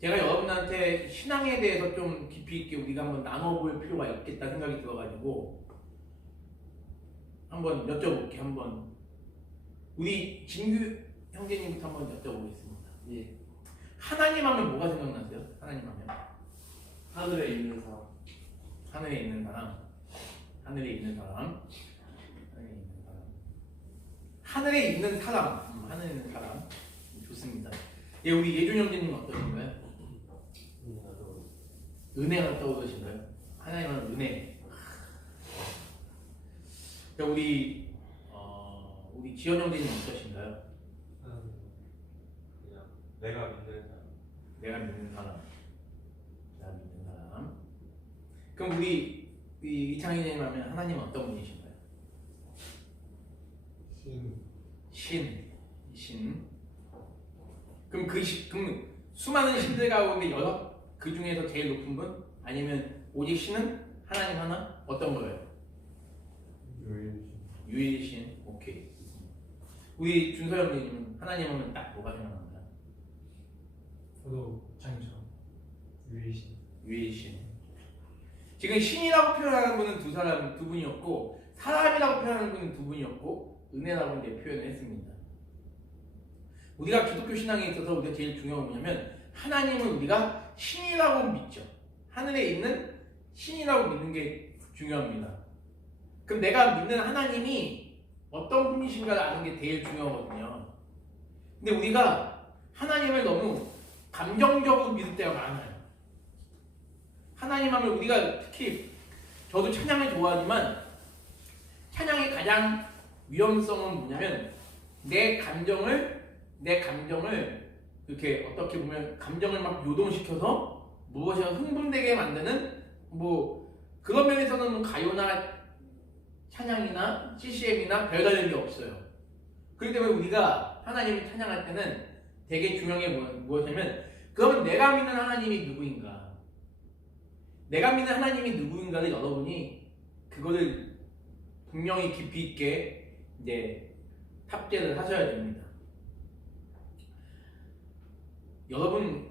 제가 여러분한테 신앙에 대해서 좀 깊이 있게 우리가 한번 나눠볼 필요가 있겠다 생각이 들어가지고 한번 여쭤볼게. 한번 우리 진규 형제님부터 한번 여쭤보겠습니다. 예. 하나님 하면 뭐가 생각나세요? 하나님 하면 하늘에 있는 사람. 하늘에 있는 사람, 하늘에 있는 사람, 하늘에 있는 사람, 하늘에 있는 사람. 좋습니다. 예, 우리 예준 형제님 어떠신가요? 은혜가 떠오르신가요? 하나님은 은혜. 우리 지원 형제님 어떠신가요? 그냥 내가 믿는 사람. 내가 믿는 사람. 내가 믿는 사람. 그럼 우리 이창희님 하면 하나님은 어떤 분이신가요? 신. 그럼 그럼 수많은 신들 가운데 그 중에서 제일 높은 분? 아니면 오직 신은 하나님 하나? 어떤 거예요? 유일신. 오케이. 우리 준서 형님은 하나님 하면 딱 뭐가 생각나나요? 저도 장님처럼 유일신. 지금 신이라고 표현하는 분은 두 분이었고 사람이라고 표현하는 분은 두 분이었고 은혜라고 이제 표현을 했습니다. 우리가 기독교 신앙에 있어서 우리가 제일 중요한 건 뭐냐면 하나님은 우리가 신이라고 믿죠. 하늘에 있는 신이라고 믿는 게 중요합니다. 그럼 내가 믿는 하나님이 어떤 분이신가를 아는 게 제일 중요하거든요. 근데 우리가 하나님을 너무 감정적으로 믿을 때가 많아요. 하나님 하면 우리가 특히 저도 찬양을 좋아하지만 찬양의 가장 위험성은 뭐냐면 내 감정을 이렇게 어떻게 보면 감정을 막 요동시켜서 무엇이나 흥분되게 만드는 뭐 그런 면에서는 뭐 가요나 찬양이나 CCM이나 별다른 게 없어요. 그렇기 때문에 우리가 하나님을 찬양할 때는 되게 중요한 게 무엇이냐면 그러면 내가 믿는 하나님이 누구인가? 내가 믿는 하나님이 누구인가를 여러분이 그거를 분명히 깊이 있게 이제 탑재를 하셔야 됩니다. 여러분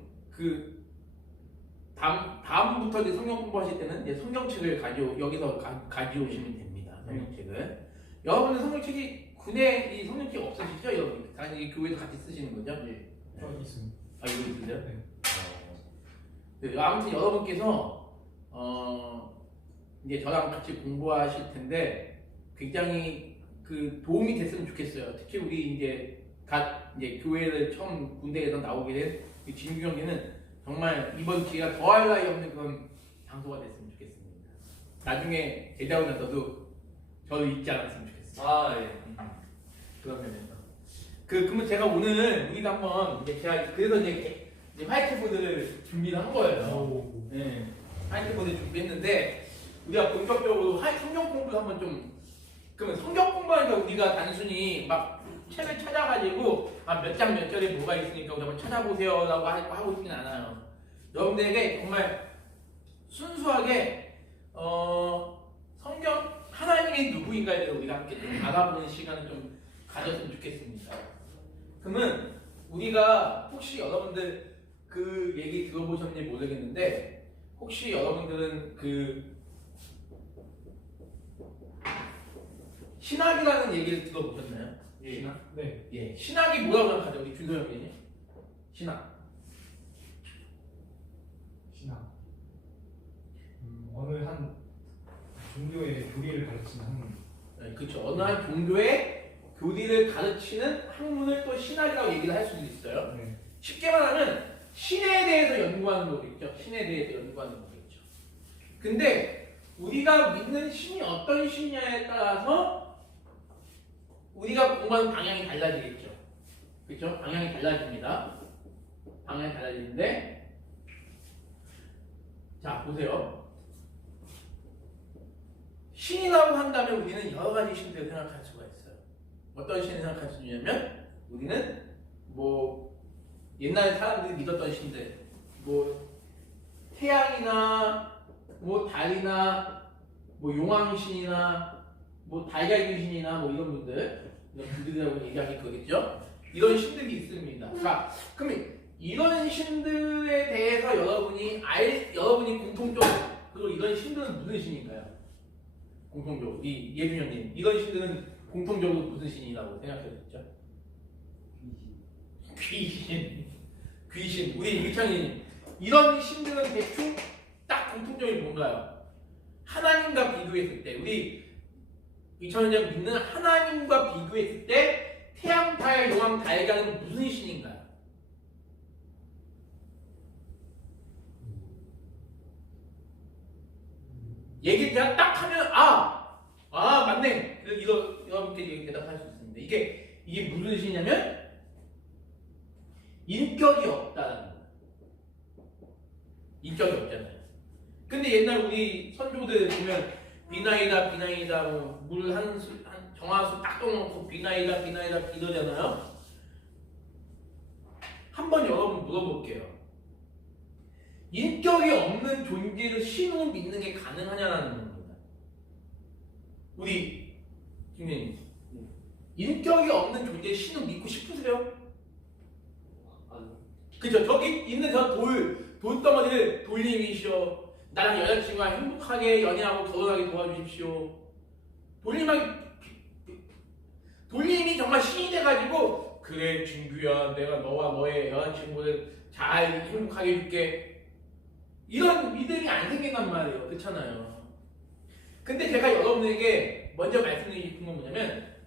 다음부터 이제 성경 공부하실 때는 이제 성경책을 여기서 가져오시면 됩니다. 성경책을. 여러분은 성경책이 군에 이 성경책 없으시죠? 여러분 당연히 교회도 같이 쓰시는 거죠? 네. 저 있습니다. 아 이거 있으세요? 네. 네, 아무튼 여러분께서 이제 저랑 같이 공부하실 텐데 굉장히 도움이 됐으면 좋겠어요. 특히 우리 이제 교회를 처음 군대에서 나오게 된 진규 형제는 정말 이번 기회가 더할 나위 없는 그런 장소가 됐으면 좋겠습니다. 나중에 제대하고 나서도 저를 잊지 않았으면 좋겠어요. 아 예. 그런 면에서. 그러면 제가 오늘 우리가 한번 제가 그래서 이제 화이트보드를 준비를 한 거예요. 네, 화이트보드 준비했는데 우리가 본격적으로 성경 공부를 한번 그러면 성경 공부하니까 우리가 단순히 막 책을 찾아가지고 몇 장 몇 절에 뭐가 있으니까 우리 한번 찾아보세요라고 하고 있진 않아요. 여러분들에게 정말 순수하게 성경 하나님이 누구인가에 대해서 우리가 함께 좀 알아보는 시간을 좀 가졌으면 좋겠습니다. 그러면 우리가 혹시 여러분들 그 얘기 들어보셨는지 모르겠는데 혹시 여러분들은 신학이라는 얘기를 들어보셨나요? 신학? 네. 예. 신학이 뭐라고 생각하죠? 우리 준서 형님? 신학. 어느 한 종교의 교리를 가르치는 학문. 네, 그렇죠. 어느 한 종교의 교리를 가르치는 학문을 또 신학이라고 얘기를 할 수도 있어요. 네. 쉽게 말하면 신에 대해서 연구하는 거겠죠. 신에 대해서 연구하는 거겠죠. 근데 우리가 믿는 신이 어떤 신이냐에 따라서 우리가 공부하는 방향이 달라지겠죠. 그렇죠? 방향이 달라집니다. 방향이 달라지는데 자 보세요. 신이라고 한다면 우리는 여러 가지 신들을 생각할 수가 있어요. 어떤 신을 생각할 수 있냐면 우리는 뭐 옛날 사람들이 믿었던 신들, 뭐 태양이나 뭐 달이나 뭐 용왕신이나 뭐 달걀귀신이나 뭐 이런 분들이라고 얘기하기 그러겠죠. 이런 신들이 있습니다. 자, 그러면 이런 신들에 중에서 여러분이 공통적으로 이런 신들은 무슨 신인가요? 공통적으로 이 예준형님 이런 신들은 공통적으로 무슨 신이라고 생각하셨죠? 귀신. 우리 유창님 이런 신들은 대충 딱 공통점이 뭔가요? 하나님과 비교했을 때 우리 유창님 믿는 하나님과 비교했을 때 태양, 달, 용왕, 달간은 무슨 신인가요? 얘기 제가 딱 하면 맞네. 그래서 여러분께 대답할 수 있습니다. 이게 무슨 신이냐면 인격이 없다는 거예요. 인격이 없잖아요. 근데 옛날 우리 선조들 보면 비나이다 물 한 정화수 딱 떠놓고 비나이다 이러잖아요. 한번 여러분 물어볼게요. 인격이 없는 존재를 신으로 믿는 게 가능하냐는 겁니다. 우리 김님 인격이 없는 존재 신을 믿고 싶으세요? 그죠? 저기 있는 저 돌덩어리를 돌림이시오. 나랑 여자친구와 행복하게 연애하고 결혼하게 도와주십시오. 돌림이 정말 신이 돼가지고 그래 진규야 내가 너와 너의 여자친구를 잘 행복하게 해줄게. 이런 믿음이 안 생긴단 말이에요. 그렇잖아요. 근데 제가 여러분에게 먼저 말씀드리고 싶은 건 뭐냐면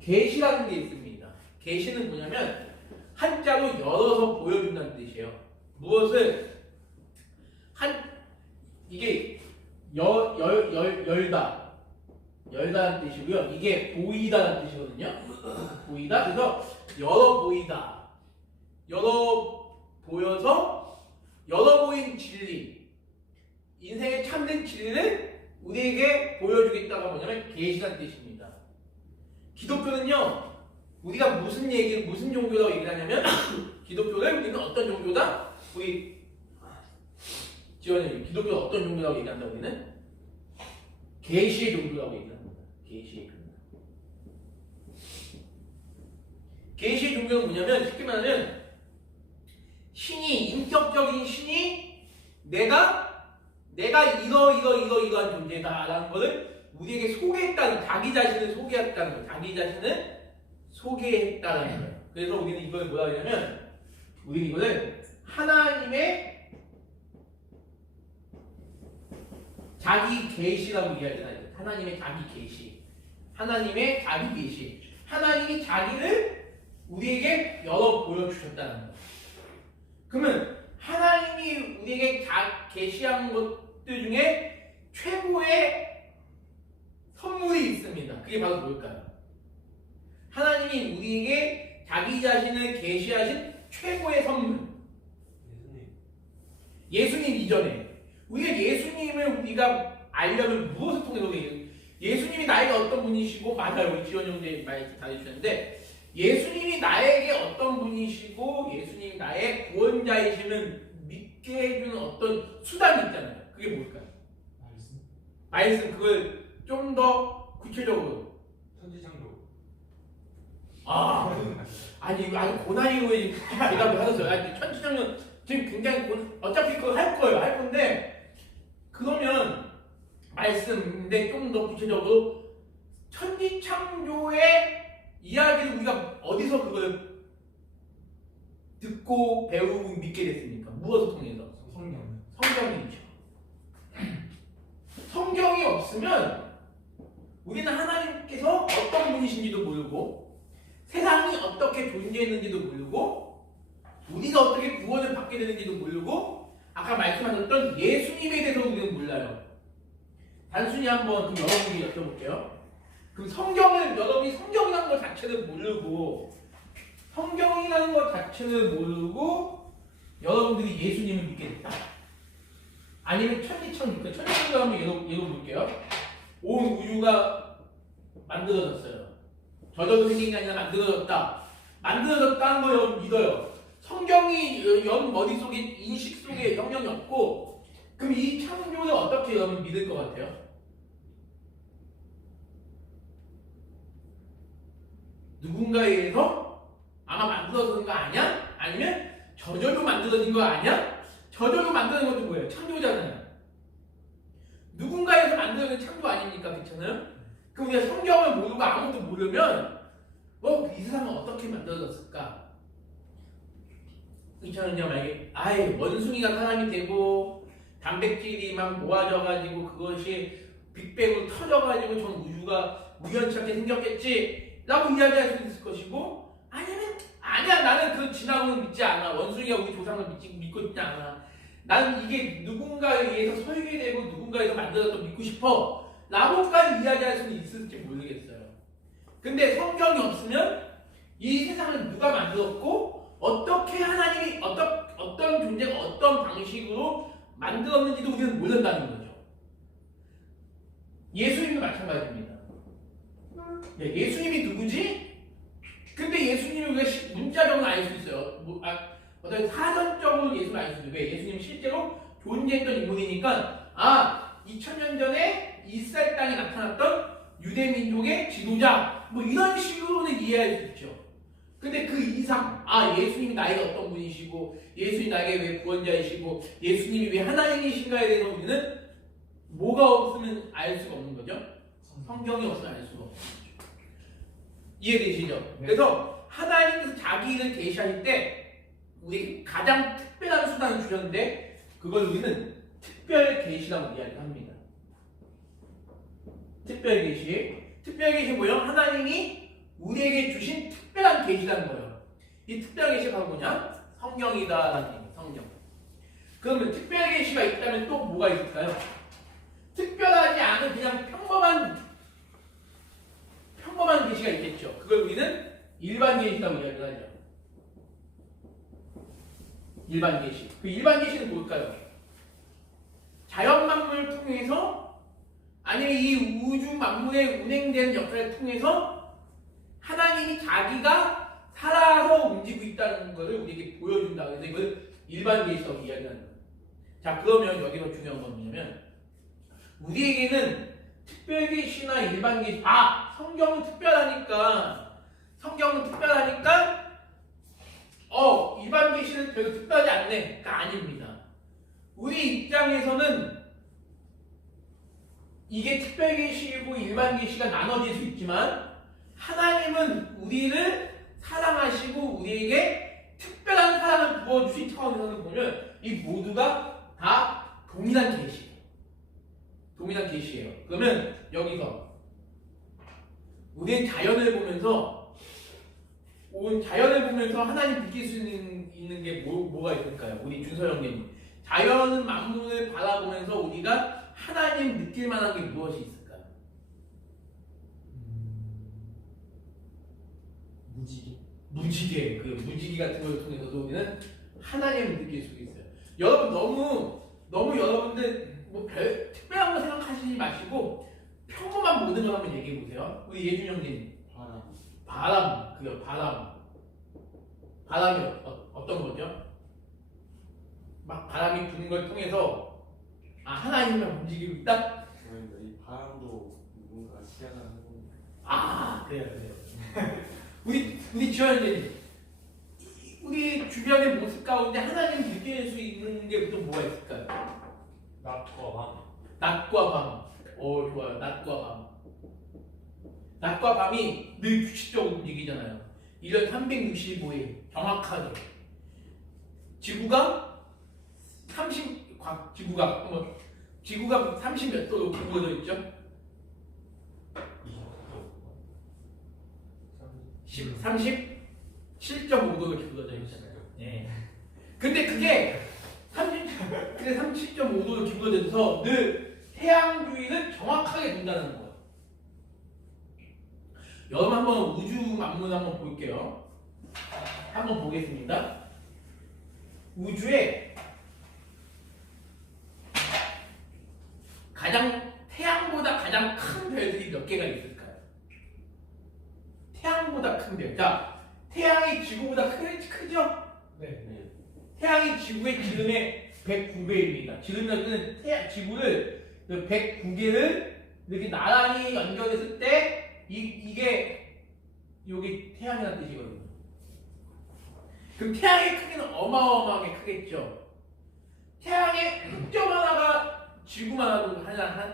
계시라는 게 있습니다. 계시는 뭐냐면 한자로 열어서 보여준다는 뜻이에요. 무엇을 이게 열다는 뜻이고요. 이게 보이다는 뜻이거든요. 보이다. 그래서 열어 보이다. 열어 보여서 열어 보인 진리, 인생의 참된 진리를 우리에게 보여주겠다가 뭐냐면 계시라는 뜻입니다. 기독교는요, 우리가 무슨 종교라고 얘기를 하냐면 기독교를 우리는 어떤 종교다? 우리 지원님, 기독교가 어떤 종교라고 얘기한다? 우리는 계시의 종교라고 얘기합니다. 계시의 종교. 계시의 종교는 뭐냐면 쉽게 말하면 인격적인 신이 내가 이러한 존재다라는 것을 우리에게 소개했다는, 자기 자신을 소개했다는 거예요. 자기 자신을 소개했다는 거예요. 그래서 우리는 이걸 뭐라 하냐면 우리는 이거를 하나님의 자기 계시라고 이야기하잖아요. 하나님의 자기 계시. 하나님의 자기 계시. 하나님이 자기를 우리에게 열어 보여주셨다는 거예요. 그러면 하나님이 우리에게 계시한 것들 중에 최고의 선물이 있습니다. 그게 바로 뭘까요? 하나님이 우리에게 자기 자신을 계시하신 최고의 선물. 예수님 이전에 우리가 예수님을 우리가 알려면 무엇을 통해서 예수님이 나에게 어떤 분이시고, 맞아요. 우리 지원 형제 말 잘해주셨는데 예수님이 나에게 어떤 분이시고 예수님이 나의 구원자이심을 믿게 해주는 어떤 수단이 있잖아요. 그게 뭘까요? 말씀. 그걸 좀 더 구체적으로. 천지창조. 아니 아주 고난이로 대답을 하셨어요. 아니, 천지창조 지금 굉장히 어차피 그거 할 건데 그러면 말씀인데 좀 더 구체적으로 천지창조의 이야기를 우리가 어디서 그걸 듣고 배우고 믿게 됐습니까? 무엇을 통해서? 성경이죠. 성경이 없으면 우리는 하나님께서 어떤 분이신지도 모르고 세상이 어떻게 존재했는지도 모르고 우리가 어떻게 구원을 받게 되는지도 모르고 아까 말씀하셨던 예수님에 대해서 우리는 몰라요. 단순히 한번 그럼 여러분이 여쭤볼게요. 그럼 여러분이 성경이라는 것 자체를 모르고 여러분들이 예수님을 믿게 됐다. 아니면 천지창조 한번 예로 볼게요. 온 우주가 만들어졌어요. 저절로 생긴 게 아니라 만들어졌다. 만들어졌다는 거 여러분 믿어요. 성경이 여러분 머릿속에 인식 속에 영향이 없고 그럼 이 창조를 어떻게 여러분 믿을 것 같아요? 누군가에 의해서 아마 만들어진 거 아니야? 아니면 저절로 만들어진 거 아니야? 저절로 만드는 것도 뭐예요? 창조잖아요. 누군가에서 만드는 창조 아닙니까? 그렇잖아요? 그럼 우리가 성경을 모르고 아무것도 모르면 이 세상은 어떻게 만들어졌을까? 그렇잖아요. 만약에 아예 원숭이가 사람이 되고 단백질이 막 모아져가지고 그것이 빅뱅으로 터져가지고 전 우주가 우연치 않게 생겼겠지 라고 이야기할 수 있을 것이고, 아니면 아니야, 나는 그 진화론을 믿지 않아, 원숭이가 우리 조상을 믿고 있지 않아, 나는 이게 누군가에 의해서 설계되고 누군가에서 만들어서 믿고 싶어 라고까지 이야기할 수는 있을지 모르겠어요. 근데 성경이 없으면 이 세상을 누가 만들었고 어떻게 하나님이 어떤 존재가 어떤 방식으로 만들었는지도 우리는 모른다는 거죠. 예수님도 마찬가지입니다. 예수님이 누구지? 근데 예수님을 왜 문자적으로 알 수 있어요? 어떤 사전적으로 예수를 알 수 있어요. 왜? 예수님 실제로 존재했던 인물이니까 2000년 전에 이스라엘 땅에 나타났던 유대 민족의 지도자 이런 식으로는 이해할 수 있죠. 근데 그 이상 예수님이 나에게 어떤 분이시고 예수님이 나에게 왜 구원자이시고 예수님이 왜 하나님이신가에 대해서 우리는 뭐가 없으면 알 수가 없는 거죠? 성경이 없으면 알 수가 없는 거죠. 이해되시죠? 네. 그래서 하나님께서 자기 일을 계시하실 때 우리에게 가장 특별한 수단을 주셨는데 그걸 우리는 특별 계시라고 이야기합니다. 특별 계시 뭐예요? 하나님이 우리에게 주신 특별한 계시라는 거예요. 이 특별 계시가 바로 뭐냐? 성경이다라는 얘기예요. 성경. 그러면 특별 계시가 있다면 또 뭐가 있을까요? 특별하지 않은 그냥 평범한 계시가 있겠죠. 그걸 우리는 일반 계시라고 이야기를 하죠. 일반 계시. 그 일반 계시는 뭘까요? 자연 만물을 통해서 아니면 이 우주 만물의 운행되는 역사를 통해서 하나님이 자기가 살아서 움직이고 있다는 것을 우리에게 보여준다. 그래서 이걸 일반 계시라고 이야기하는 거예요. 자, 그러면 여기서 중요한 건 뭐냐면 우리에게는 특별 계시나 일반 계시, 성경은 특별하니까 일반 계시는 별로 특별하지 않네가 아닙니다. 우리 입장에서는 이게 특별 계시고 일반 계시가 나눠질 수 있지만 하나님은 우리를 사랑하시고 우리에게 특별한 사랑을 부어주신 차원에서는 보면 이 모두가 다 동일한 계시예요. 그러면 여기서 우리는 자연을 보면서 하나님 느낄 수 있는 게 뭐가 있을까요? 우리 준서 형님, 자연 만물을 바라보면서 우리가 하나님 느낄 만한 게 무엇이 있을까요? 무지개, 그 무지개 같은 걸 통해서도 우리는 하나님을 느낄 수 있어요. 여러분 너무 여러분들 별 특별한 거 생각하시지 마시고 평범한 모든 걸 한번 얘기해 보세요. 우리 예준 형님, 바람이 어떤 거죠? 막 바람이 부는 걸 통해서 하나님만 움직이고 있다? 이 바람도 누군가 시작하는 겁니다. 그래요. 우리 주연님, 우리 주변의 모습 가운데 하나님 느낄 수 있는 게 또 뭐가 있을까요? 낮과 밤. 좋아요. 낮과 밤이 늘 규칙적으로 움직이잖아요. 1년 365일 정확하게. 지구가 30 몇 도로 구워져 있죠? 37.5도로 구워져 있잖아요. 네. 근데 그게 30.5도로 기울어져서 늘 태양 주위를 정확하게 돈다는 거예요. 여러분 한번 우주 만물 한번 볼게요. 한번 보겠습니다. 우주에 태양보다 가장 큰 별들이 몇 개가 있을까요? 태양보다 큰 별. 자, 태양이 지구보다 크죠? 네. 태양이 지구의 지름의 109배입니다. 지름은 지구를 109개를 이렇게 나란히 연결했을 때 이게 여기 태양이라는 뜻이거든요. 그럼 태양의 크기는 어마어마하게 크겠죠. 태양의 흑점 하나가 지구만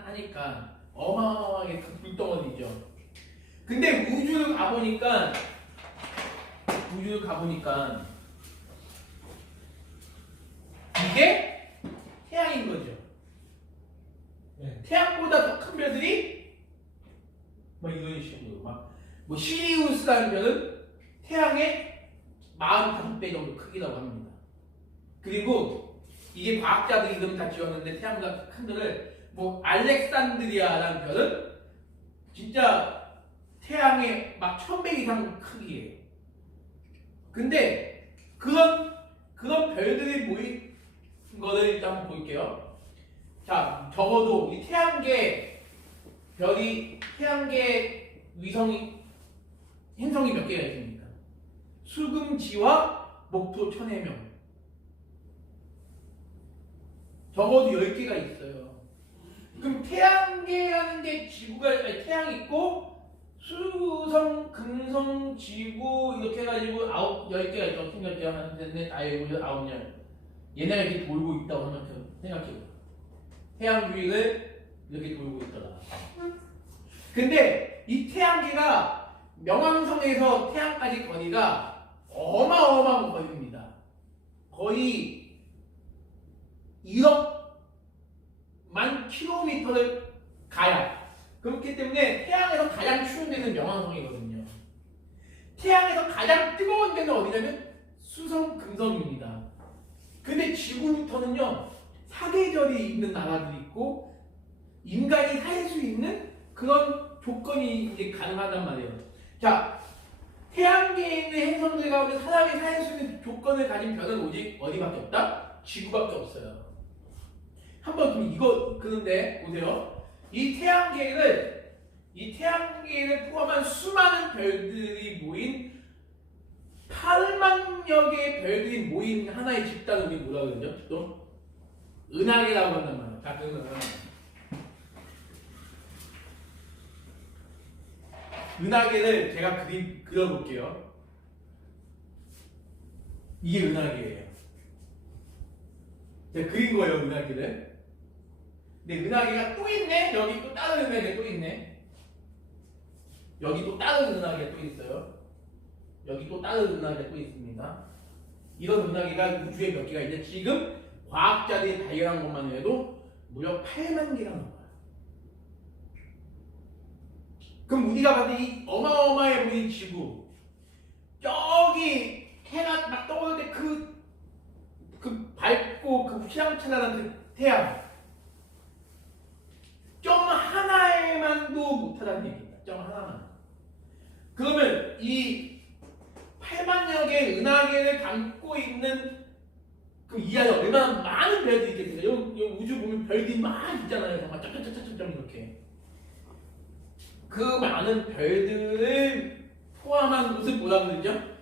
하니까 어마어마하게 큰 불덩어리죠. 근데 우주를 가보니까 이게 태양인 거죠. 네. 태양보다 더 큰 별들이 뭐 이런 식으로 뭐 시리우스라는 별은 태양의 45배 정도 크기라고 합니다. 그리고 이게 과학자들이 이름 다 지었는데 태양보다 큰 별을 뭐 알렉산드리아라는 별은 진짜 태양의 막 1000배 이상 크기예요. 근데 그런 별들이 모인 거를 일단 한번 볼게요. 자, 적어도 이 태양계 행성이 몇 개가 있습니까? 수금지와 목토 천해명. 적어도 10개가 있어요. 그럼 태양계라는 게 태양이 있고 수성, 금성, 지구 이렇게 해가지고 10개가 있죠. 생각해요. 한 셋, 넷, 아홉, 여덟, 아홉, 열. 얘네가 이렇게 돌고 있다고 하면 생각해요. 태양 주위를 이렇게 돌고 있더라. 근데 이 태양계가 명왕성에서 태양까지 거리가 어마어마한 거리입니다. 거의 1억만 킬로미터를 가야. 그렇기 때문에 태양에서 가장 추운 데는 명왕성이거든요. 태양에서 가장 뜨거운 데는 어디냐면 수성, 금성입니다. 근데 지구부터는요 사계절이 있는 나라들이 있고 인간이 살 수 있는 그런 조건이 이제 가능하단 말이에요. 자, 태양계에 있는 행성들 가운데 사람이 살 수 있는 조건을 가진 별은 오직 어디밖에 없다? 지구밖에 없어요. 한번 그런데 보세요. 이 태양계를 포함한 수많은 별들이 모인 8만여 개의 별들이 모인 하나의 집단을 우리 뭐라 그러죠? 또 은하계라고 한단 말이에요. 자, 그러면 은하계를 제가 그려볼게요. 이게 은하계예요. 제가 그린 거예요, 은하계를. 근데 은하계가 또 있네? 여기 또 다른 은하계 또 있네? 여기 또 다른 은하계 또 있어요. 여기 또 다른 은하계 또 있습니다. 이런 은하계가 우주에 몇 개가 있는데 지금 과학자들이 발견한 것만 해도 무려 8만 개가 넘어요. 그럼 우리가 봐도 이 어마어마해 보이는 지구, 저기 해가 막 떠오를 때 그 밝고 그 휘황찬란한 그 태양, 점 하나에만도 못하다는 얘기입니다. 점 하나만. 그러면 이 8만여 개의 은하계를 담고 있는 그럼 이 안에 얼마나 많은 별들이 있겠습니까? 여기 우주 보면 별들이 막 있잖아요. 정말 쫙쫙쫙쫙쫙 이렇게. 그 많은 별들을 포함한 곳을 뭐라 그러죠?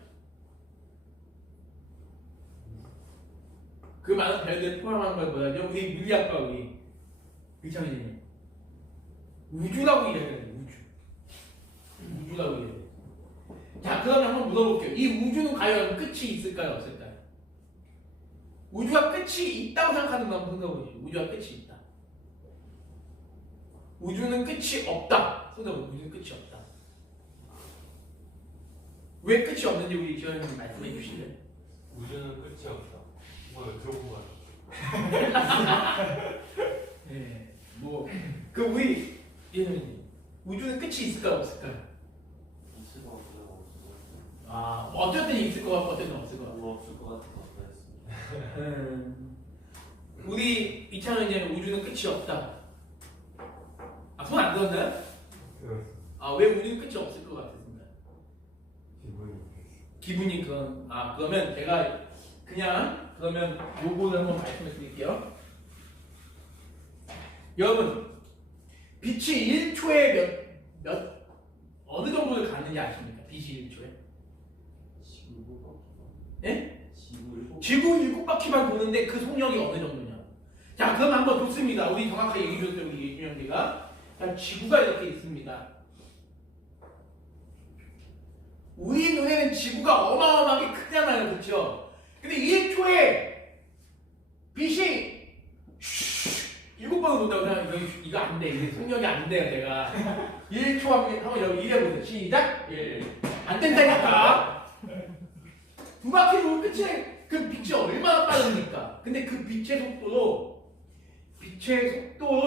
그 많은 별들을 포함한 걸 뭐라 그러죠? 우리 물리학과 우리 의창이님 우주라고 이래요. 우주라고 이래요. 자, 그러면 한번 물어볼게요. 이 우주는 과연 끝이 있을까요? 없을까요? 우주가 끝이 있다고 생각하는 건 한번 생각해보시죠. 우주가 끝이 있다. 우주는 끝이 없다. 생각해보세요. 우주는 끝이 없다. 왜 끝이 없는지 우리 지원님 말씀해 주실래요? 우주는 끝이 없다. 뭐 들어보고 가죠. 네. 우리 예전님 우주는 끝이 있을까요? 없을까요? 있을 것 같고요. 없을 것 같아요. 아, 어쩔 때는 있을 것 같고 어쩔 때는 없을 것 같고. 뭐 없을 것 같아서 없다 했습니다. 우리 이창현님 우주는 끝이 없다. 아, 손 안 들었나요? 아, 왜 우주는 끝이 없을 것 같습니다. 기분이 그런. 아, 그러면 제가 그러면 요거를 한번 말씀해 드릴게요. 여러분, 빛이 1초에 어느 정도를 가는지 아십니까? 빛이 1초에? 예? 지구 7바퀴만 도는데 그 속력이 어느 정도냐? 자, 그럼 한번 좋습니다. 우리 정확하게 얘기해 줬어요, 우리 예준형제가. 자, 지구가 이렇게 있습니다. 우리 눈에는 지구가 어마어마하게 크잖아요, 그렇죠? 근데 1초에 빛이 7번을 돈다고 생각하면 이거 안 돼. 이게 속력이 안 돼요, 내가. 1초 한번 여기 이래보세요. 시작! 1. 안 된다니까! 두 바퀴 돌 끝에 그 빛이 얼마나 빠릅니까? 근데 그 빛의 속도로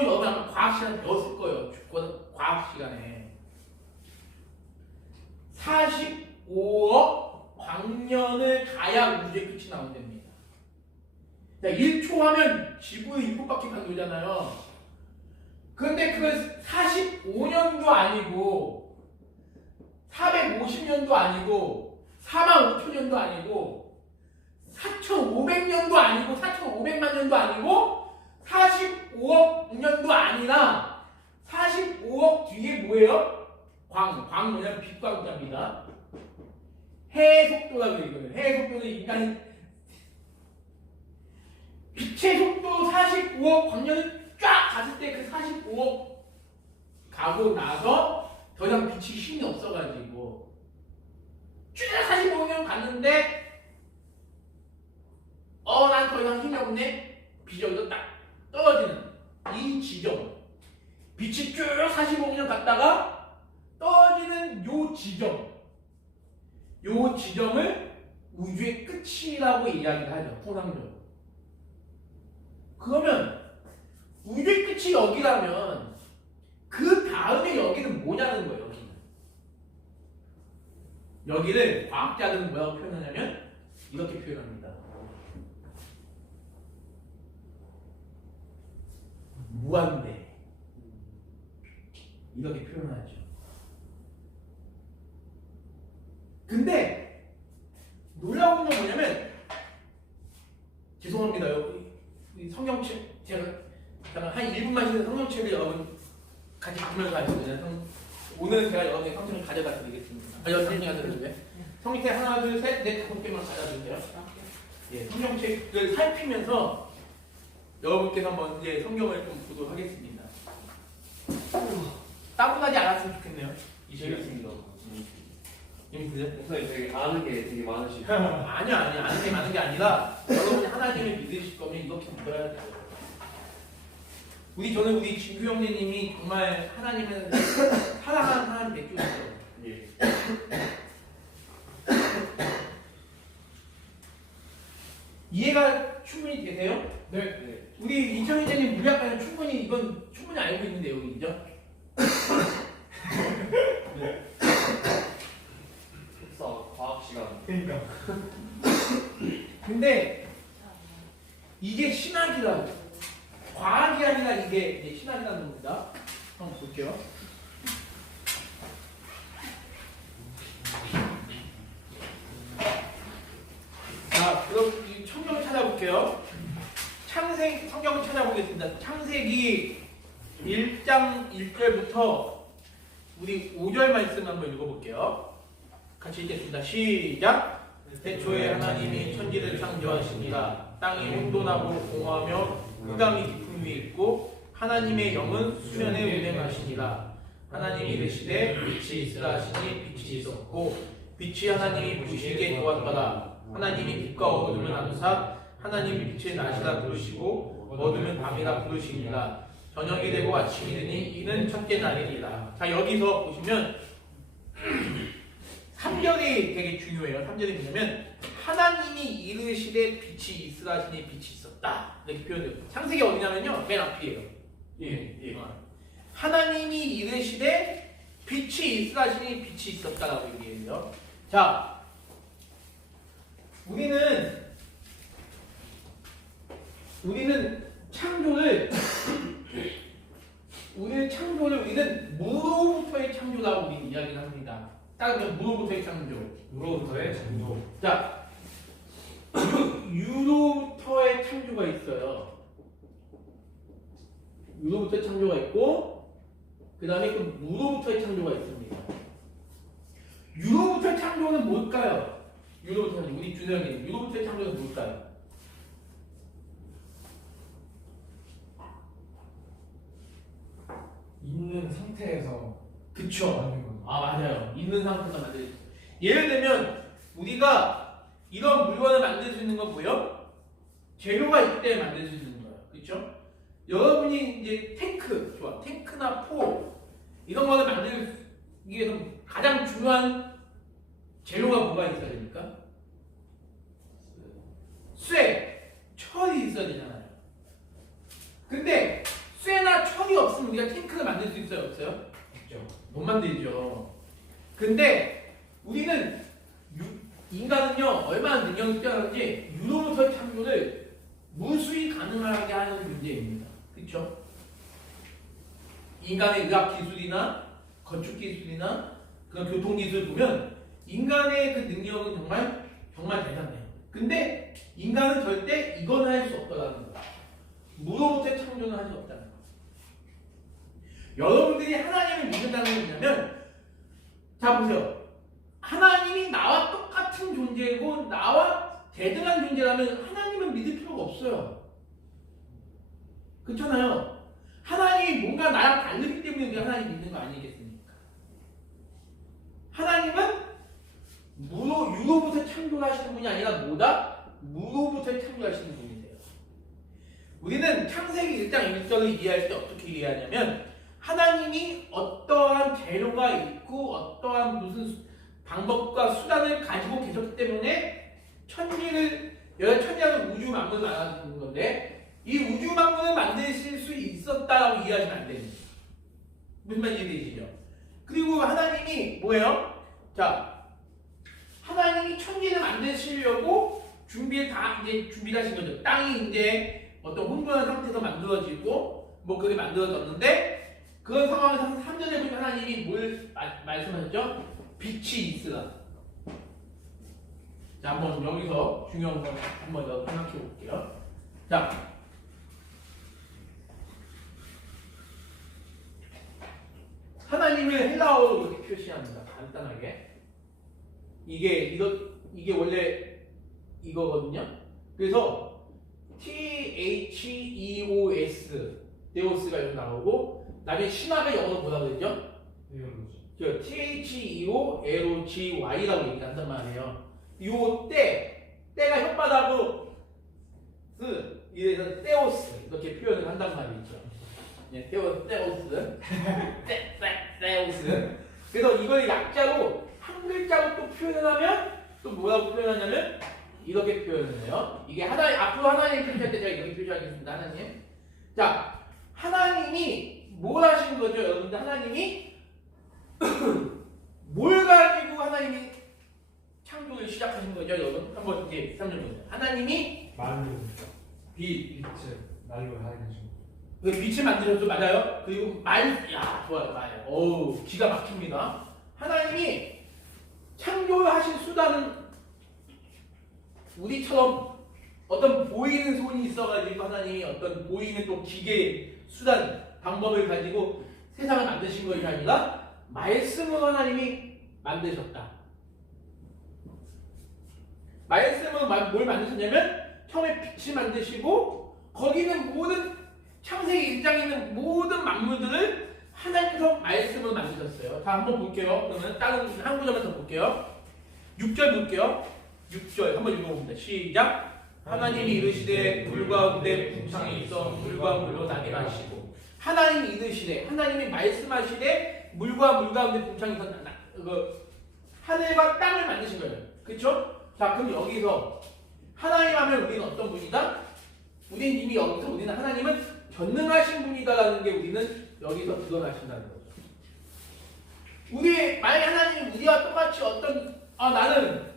여러분 아마 과학 시간에 배웠을 거예요. 과학 시간에. 45억 광년을 가야 우주의 끝이 나온답니다. 자, 1초 하면 지구의 6바퀴 돌잖아요. 그런데 그건 45년도 아니고 450년도 아니고 45,000년도 아니고 4,500년도 아니고 4,500만 년도 아니고 45억 년도 아니라 45억 뒤에 뭐예요? 광 뭐냐면 빛광자입니다. 해의 속도라고 이거는. 해의 속도는 인간이 빛의 속도 45억 광년을 쫙 갔을 때 그 45억 가고 나서 더 이상 빛이 힘이 없어가지고 쭉 45년 갔는데 난 더 이상 힘이 없네. 빛이 여기서 딱 떨어지는 이 지점. 빛이 쭉 45년 갔다가 떨어지는 요 지점을 우주의 끝이라고 이야기를 하죠. 통상적으로. 그러면 우주의 끝이 여기라면 그 다음에 여기는 뭐냐는 거예요. 여기를 과학자들은 뭐라고 표현하냐면 이렇게 표현합니다. 무한대. 이렇게 표현하죠. 근데 놀라운 건 뭐냐면 죄송합니다. 여기 성경책 제가 한 1분만 쉬는 성경책을 여러분 같이 보면서 하시거든요. 오늘은 제가 여러분의 성경을 가져다 드리겠습니다. 여러분이 가져드릴게요. 성경책 하나, 둘, 셋, 넷, 5개만 가져드릴게요. 예, 성경책을 살피면서 여러분께서 한번 이제 성경을 좀 보도록 하겠습니다. 따분하지 않았으면 좋겠네요. 이 시간입니다. 재밌으세요? 목사님 되게 아는 게 되게 많으시죠? 아니요. 아는 게 많은 게 아니라 여러분이 하나님을 믿으실 거면 이렇게 믿어야 돼요. 저는 우리 진규 형제님이 정말 하나님을 사랑하는 사람이 됐죠. 예. 이해가 충분히 되세요? 네. 우리 이천 형제님 물리학과는 충분히 알고 있는 내용이죠? 네. 특사 과학 시간. 그러니까 근데 이게 신학이라고. 과학이 아니라 이게 이제 신학이라는 겁니다. 한번 볼게요. 자, 그럼 이 성경을 찾아볼게요. 성경을 찾아보겠습니다. 창세기 1장 1절부터 우리 5절 말씀 한번 읽어볼게요. 같이 읽겠습니다. 시작! 태초에 하나님이 천지를 창조하시니라. 땅이 혼돈하고 공허하며 흑암이 깊은 위에 있고 하나님의 영은 수면에 운행하시니라. 하나님이 이르시되 빛이 있으라 하시니 빛이 있었고 빛이 하나님이 보시기에 좋았더라. 하나님이 빛과 어둠을 나누사 하나님이 빛을 낮이라 부르시고 어둠은 밤이라 부르시니라. 저녁이 되고 아침이 되니 이는 첫째 날이니라. 자, 여기서 보시면 3절이 되게 중요해요. 3절이 뭐냐면 하나님이 이르시되 빛이 있으라 하시니 빛이 있었다. 이렇게 표현돼요. 창세기 어디냐면요, 맨 앞이에요. 예. 하나님이 이르시되 빛이 있으라 하시니 빛이 있었다라고 얘기해요. 자, 우리는 창조를 우리는 무로부터의 창조라고 우리 이야기를 합니다. 따르면 무로부터의 창조. 무로부터의 창조. 자, 유로부터의 창조가 있어요. 유로부터의 창조가 있고, 그 다음에 또 무로부터의 창조가 있습니다. 유로부터의 창조는 뭘까요? 유로부터의 창조, 우리 준호 형님, 유로부터의 창조는 뭘까요? 있는 상태에서 그쵸. 만든 거죠. 아, 맞아요. 있는 상태에서 만들어요. 예를 들면 우리가 이런 물건을 만들 수 있는 건 뭐예요? 재료가 있을 때 만들 수 있는 거예요. 그렇죠? 여러분이 이제 탱크, 좋아. 탱크나 포 이런 거를 만들기 위해서 가장 중요한 재료가 뭐가 있어야 됩니까? 쇠, 철이 있어야 되잖아요. 근데 쇠나 철이 없으면 우리가 탱크를 만들 수 있어요? 없어요? 없죠. 못 만들죠. 근데 우리는 인간은요 얼마나 능력이 뛰어나는지 유로모터 창조를 무수히 가능하게 하는 문제입니다. 그렇죠? 인간의 의학 기술이나 건축 기술이나 그런 교통 기술을 보면 인간의 그 능력은 정말 대단해요. 근데 인간은 절대 이건 할 수 없다는 거예요. 무로부터의 창조는 할 수 없다는 거예요. 여러분들이 하나님을 믿는다는 게 뭐냐면, 자 보세요. 하나님이 나와 똑같은 존재고 나와 대등한 존재라면 하나님은 믿을 필요가 없어요. 그렇잖아요. 하나님이 뭔가 나랑 다르기 때문에 우리가 하나님 믿는 거 아니겠습니까? 하나님은 유로부터 창조하시는 분이 아니라 뭐다? 무로부터 창조하시는 분이세요. 우리는 창세기 1장 1절을 이해할 때 어떻게 이해하냐면, 하나님이 어떠한 재료가 있고 어떠한 무슨 방법과 수단을 가지고 계셨기 때문에 천지를 우주 만물을 만드는 건데, 이 우주 만물을 만드실 수 있었다라고 이해하시면 안 됩니다. 무슨 말인지 이해되시죠? 그리고 하나님이 뭐예요? 자, 하나님이 천지를 만드시려고 준비를 하신 거죠. 땅이 이제 어떤 혼돈한 상태에서 만들어지고 뭐 그게 만들어졌는데, 그런 상황에서 3절에 보면 하나님이 뭘 말씀하셨죠? 빛이 있으라. 자, 한번 여기서 중요한 거 한번 더 생각해 볼게요. 자, 하나님을 헬라어로 이렇게 표시합니다. 간단하게. 이게 원래 이거거든요. 그래서 THEOS, 데오스가 여기 나오고, 나중에 신학의 영어로 뭐라고 그랬죠? THEOLOGY라고 얘기한단 말이에요. 요 때가 혓바닥으로 이래서 테오스 이렇게 표현을 한단 말이죠. 네, 테오스. 그래서 이걸 약자로 한 글자로 또 표현을 하면 또 뭐라고 표현하냐면 이렇게 표현을 해요. 이게 앞으로 하나님 표시할 때 제가 이렇게 표시하겠습니다. 하나님. 자, 하나님이 뭘 하시는 거죠, 여러분들? 하나님이 뭘 가지고 하나님이 창조를 시작하신 거죠, 여러분? 한번 이제 3절 보세요. 하나님이 말로 빛, 말로 하신 그 빛을 만드셨죠, 맞아요? 그리고 좋아요, 말. 어우, 기가 막힙니다. 하나님이 창조하신 수단은 우리처럼 어떤 보이는 손이 있어가지고 하나님이 어떤 보이는 또 기계, 수단, 방법을 가지고 세상을 만드신 것이 아니라 말씀으로 하나님이 만드셨다. 말씀으로 뭘 만드셨냐면 처음에 빛을 만드시고 거기는 모든 창세기 1장에 있는 모든 만물들을 하나님께서 말씀으로 만드셨어요. 자, 한번 볼게요. 그러면 다른 한 구절만 더 볼게요. 6절 볼게요. 6절 한번 읽어봅니다. 시작. 하나님이 이르시되 물 가운데 풍창이 있어 물과 물로 나게 하시고. 하나님이 이르시되, 하나님이 말씀하시되 물과 물 가운데 풍창이 있어 하늘과 땅을 만드신 거예요. 그렇죠? 자, 그럼 여기서 하나님 하면 우리는 어떤 분이다? 우리는 이미 여기서 우리는 하나님은 전능하신 분이다라는 게 우리는 여기서 드러나신다는 거죠. 만약에 하나님이 우리와 똑같이 나는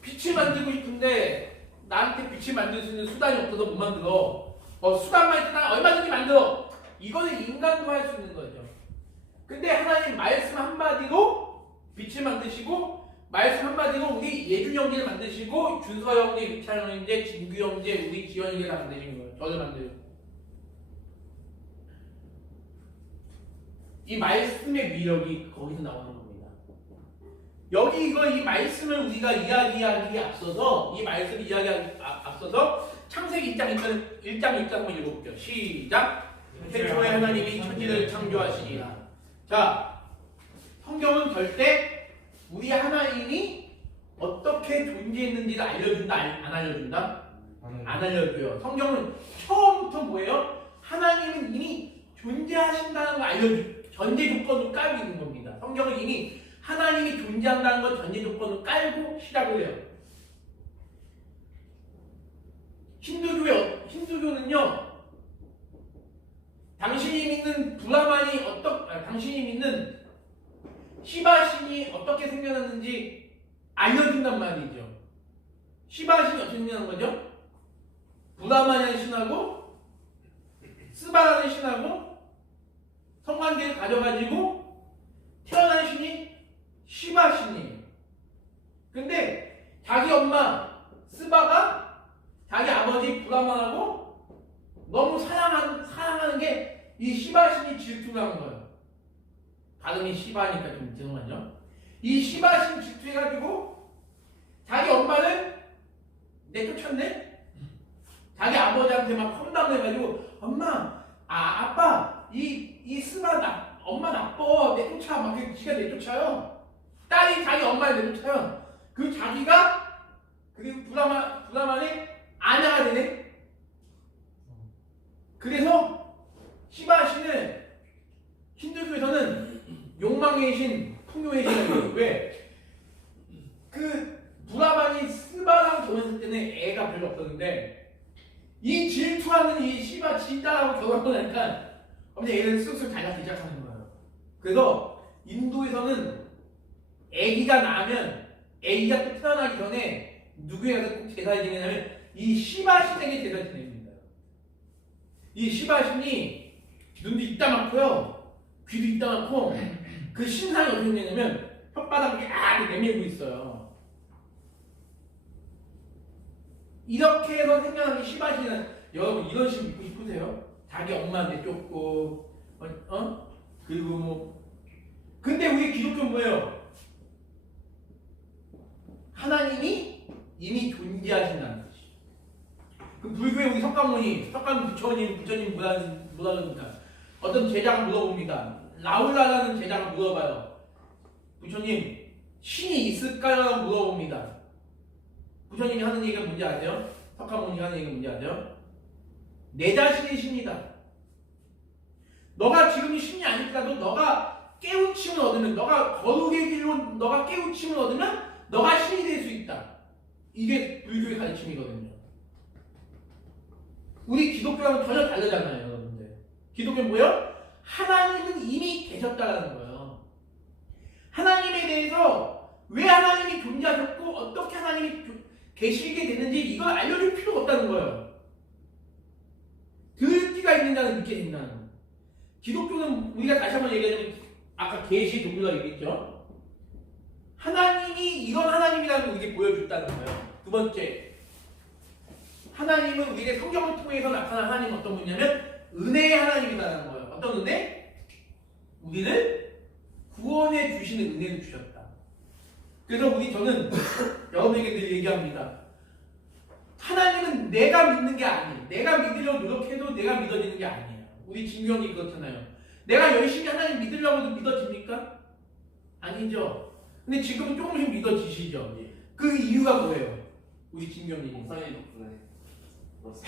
빛을 만들고 싶은데 나한테 빛을 만들 수 있는 수단이 없어서 못 만들어. 수단만 있으면 난 얼마든지 만들어. 이거는 인간도 할 수 있는 거죠. 근데 하나님 말씀 한마디로 빛을 만드시고, 말씀 한마디로 우리 예준 형제를 만드시고, 준서 형제, 미찬 형제, 진규 형제, 우리 지원 형제를 만드신 거예요. 저를 만들고. 이 말씀의 위력이 거기서 나오는 겁니다. 이 말씀을 우리가 이야기하기에 앞서서, 이 말씀을 이야기하기에 앞서서 창세기 1장 1절 한번 읽어볼게요. 시작. 태초에 하나님이 천지를 창조하시니라. 자, 성경은 절대 우리 하나님이 어떻게 존재했는지를 알려준다, 안 알려준다? 안 알려줘요. 성경은 처음부터 뭐예요? 하나님은 이미 존재하신다는 걸 알려주, 전제 조건을 깔고 있는 겁니다. 성경은 이미 하나님이 존재한다는 걸 전제 조건을 깔고 시작을 해요. 힌두교는요, 당신이 믿는 당신이 믿는 시바신이 어떻게 생겨났는지 알려준단 말이죠. 시바신이 어떻게 생겨난 거죠? 브라마냐는 신하고 스바라는 신하고 성관계를 가져가지고 태어난 신이 시바신이에요. 근데 자기 엄마 스바가 자기 아버지 브라마하고 너무 사랑하는 게 이 시바신이 질투를 한 거예요. 발음이 시바니까 좀 죄송하죠. 이 시바신 질투해가지고 자기 엄마를 내쫓았네. 자기 아버지한테 막 험담을 해가지고 아빠 이 스바 엄마 나빠 내쫓아 막 지가 내쫓아요. 딸이 자기 엄마를 내쫓아요. 그 자기가 그리고 브라만의 아내가 되네. 그래서 시바신을 힌두교에서는 욕망의 신, 풍요의 신이라고. 왜? 그 브라만이 스바랑 결혼했을 때는 애가 별로 없었는데 이 질투하는 이 시바 진딸하고 결혼하고 나니까 근데 애는 쑥쑥 달라지기 시작하는 거예요. 그래서 인도에서는 애기가 나면 애기가 또 태어나기 전에 누구에게 꼭 제사를 지내냐면 이 시바신에게 제사를 지냅니다. 이 시바신이 눈도 이따만고요, 귀도 이따만고 그 신상이 어떻게 생겼냐면 혓바닥을 이렇게 내밀고 있어요. 이렇게 해서 생겨난 게 시바신은 여러분 이런 식 믿고 싶으세요? 자기 엄마한테 쫓고 그리고 뭐 근데 우리 기독교는 뭐예요? 하나님이 이미 존재하신다는 거지. 그 불교의 우리 석가모니 부처님 뭐라 그럽니까? 어떤 제자가 물어봅니다. 라울라라는 제자가 물어봐요. 부처님 신이 있을까요? 물어봅니다. 부처님이 하는 얘기가 뭔지 아세요? 석가모니가 하는 얘기가 뭔지 아세요? 내 자신이 신이다. 너가 지금 신이 아니더라도 너가 깨우침을 얻으면, 너가 거룩의 길로 너가 깨우침을 얻으면 너가 신이 될 수 있다. 이게 불교의 가르침이거든요. 우리 기독교랑은 전혀 다르잖아요, 여러분들. 기독교는 뭐예요? 하나님은 이미 계셨다는 거예요. 하나님에 대해서 왜 하나님이 존재하셨고 어떻게 하나님이 계시게 됐는지 이걸 알려줄 필요가 없다는 거예요. 들기가 있는 자는 믿게 된다는 거예요. 기독교는 우리가 다시 한번 얘기하자면 아까 계시 종류가 얘기했죠. 하나님이 이런 하나님이라는 걸 우리에게 보여줬다는 거예요. 두 번째, 하나님은 우리에게 성경을 통해서 나타난 하나님은 어떤 분이냐면 은혜의 하나님이라는 거예요. 어떤 은혜? 우리를 구원해 주시는 은혜를 주셨다. 그래서 저는 여러분에게 늘 얘기합니다. 하나님은 내가 믿는 게 아니에요. 내가 믿으려고 노력해도 내가 믿어지는 게 아니에요. 우리 진규 형이 그렇잖아요. 내가 열심히 하나님 믿으려고 해도 믿어집니까? 아니죠. 근데 지금은 조금씩 믿어지시죠. 그 이유가 뭐예요? 우리 진규 형님. 목사님 덕분에.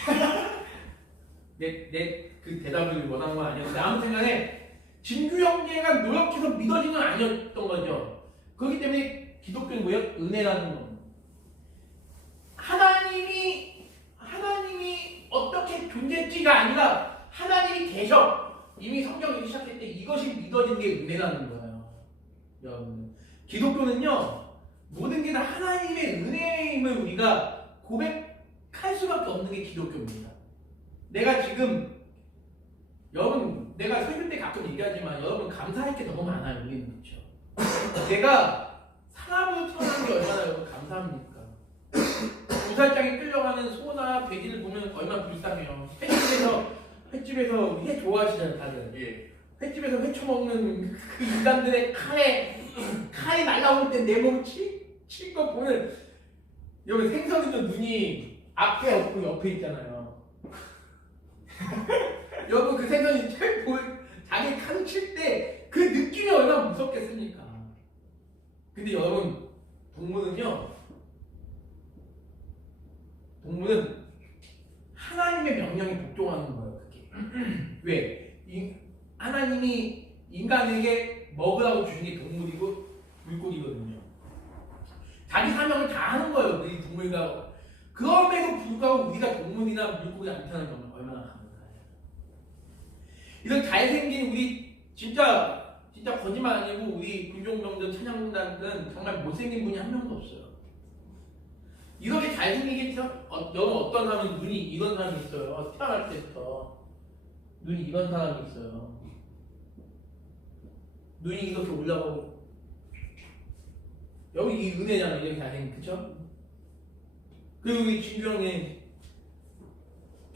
내 그 대답을 원한 건 아니었는데 아무튼 간에 진규 형제가 노력해서 믿어진 건 아니었던 거죠. 그렇기 때문에 기독교는 뭐예요? 은혜라는 겁니다. 하나님이 어떻게 존재했지가 아니라 하나님이 계셔. 이미 성경이 시작할 때 이것이 믿어진 게 은혜라는 거예요. 여러분, 기독교는요 모든 게 다 하나님의 은혜임을 우리가 고백할 수밖에 없는 게 기독교입니다. 내가 지금 내가 설교 때 가끔 얘기하지만 여러분 감사할 게 너무 많아요. 우리는 그렇죠. 내가 사람으로 태어난 게 얼마나 여러분 감사합니까? 부살장에 끌려가는 소나 돼지를 보면 얼마나 불쌍해요. 횟집에서 회 좋아하시잖아요, 다들. 예. 횟집에서 회 처먹는 그 인간들의 칼이 날라올 때 내 몸 칠 거 보면 여기 생선이도 눈이 앞에 없고 옆에 있잖아요. 여러분 그 생선이 자기 칼을 칠 때 그 느낌이 얼마나 무섭겠습니까? 근데 여러분, 동물은 하나님의 명령에 복종하는 거예요. 그게. 왜? 하나님이 인간에게 먹으라고 주신 게 동물이고 물고기거든요. 자기 사명을 다 하는 거예요. 이 동물과. 그럼에도 불구하고 우리가 동물이나 물고기 안 타는 건 얼마나 감사해요. 이런 잘생긴 우리 진짜 거짓말 아니고 우리 군종병들 찬양단들은 정말 못생긴 분이 한 명도 없어요. 이렇게 잘생기게 여러분 어떤 사람은 눈이 이런 사람이 있어요. 태어날 때부터 눈이 이런 사람이 있어요. 눈이 이렇게 올라가고 여기 이 은혜잖아요. 이렇게 잘생긴 그쵸? 그리고 우리 진규 형님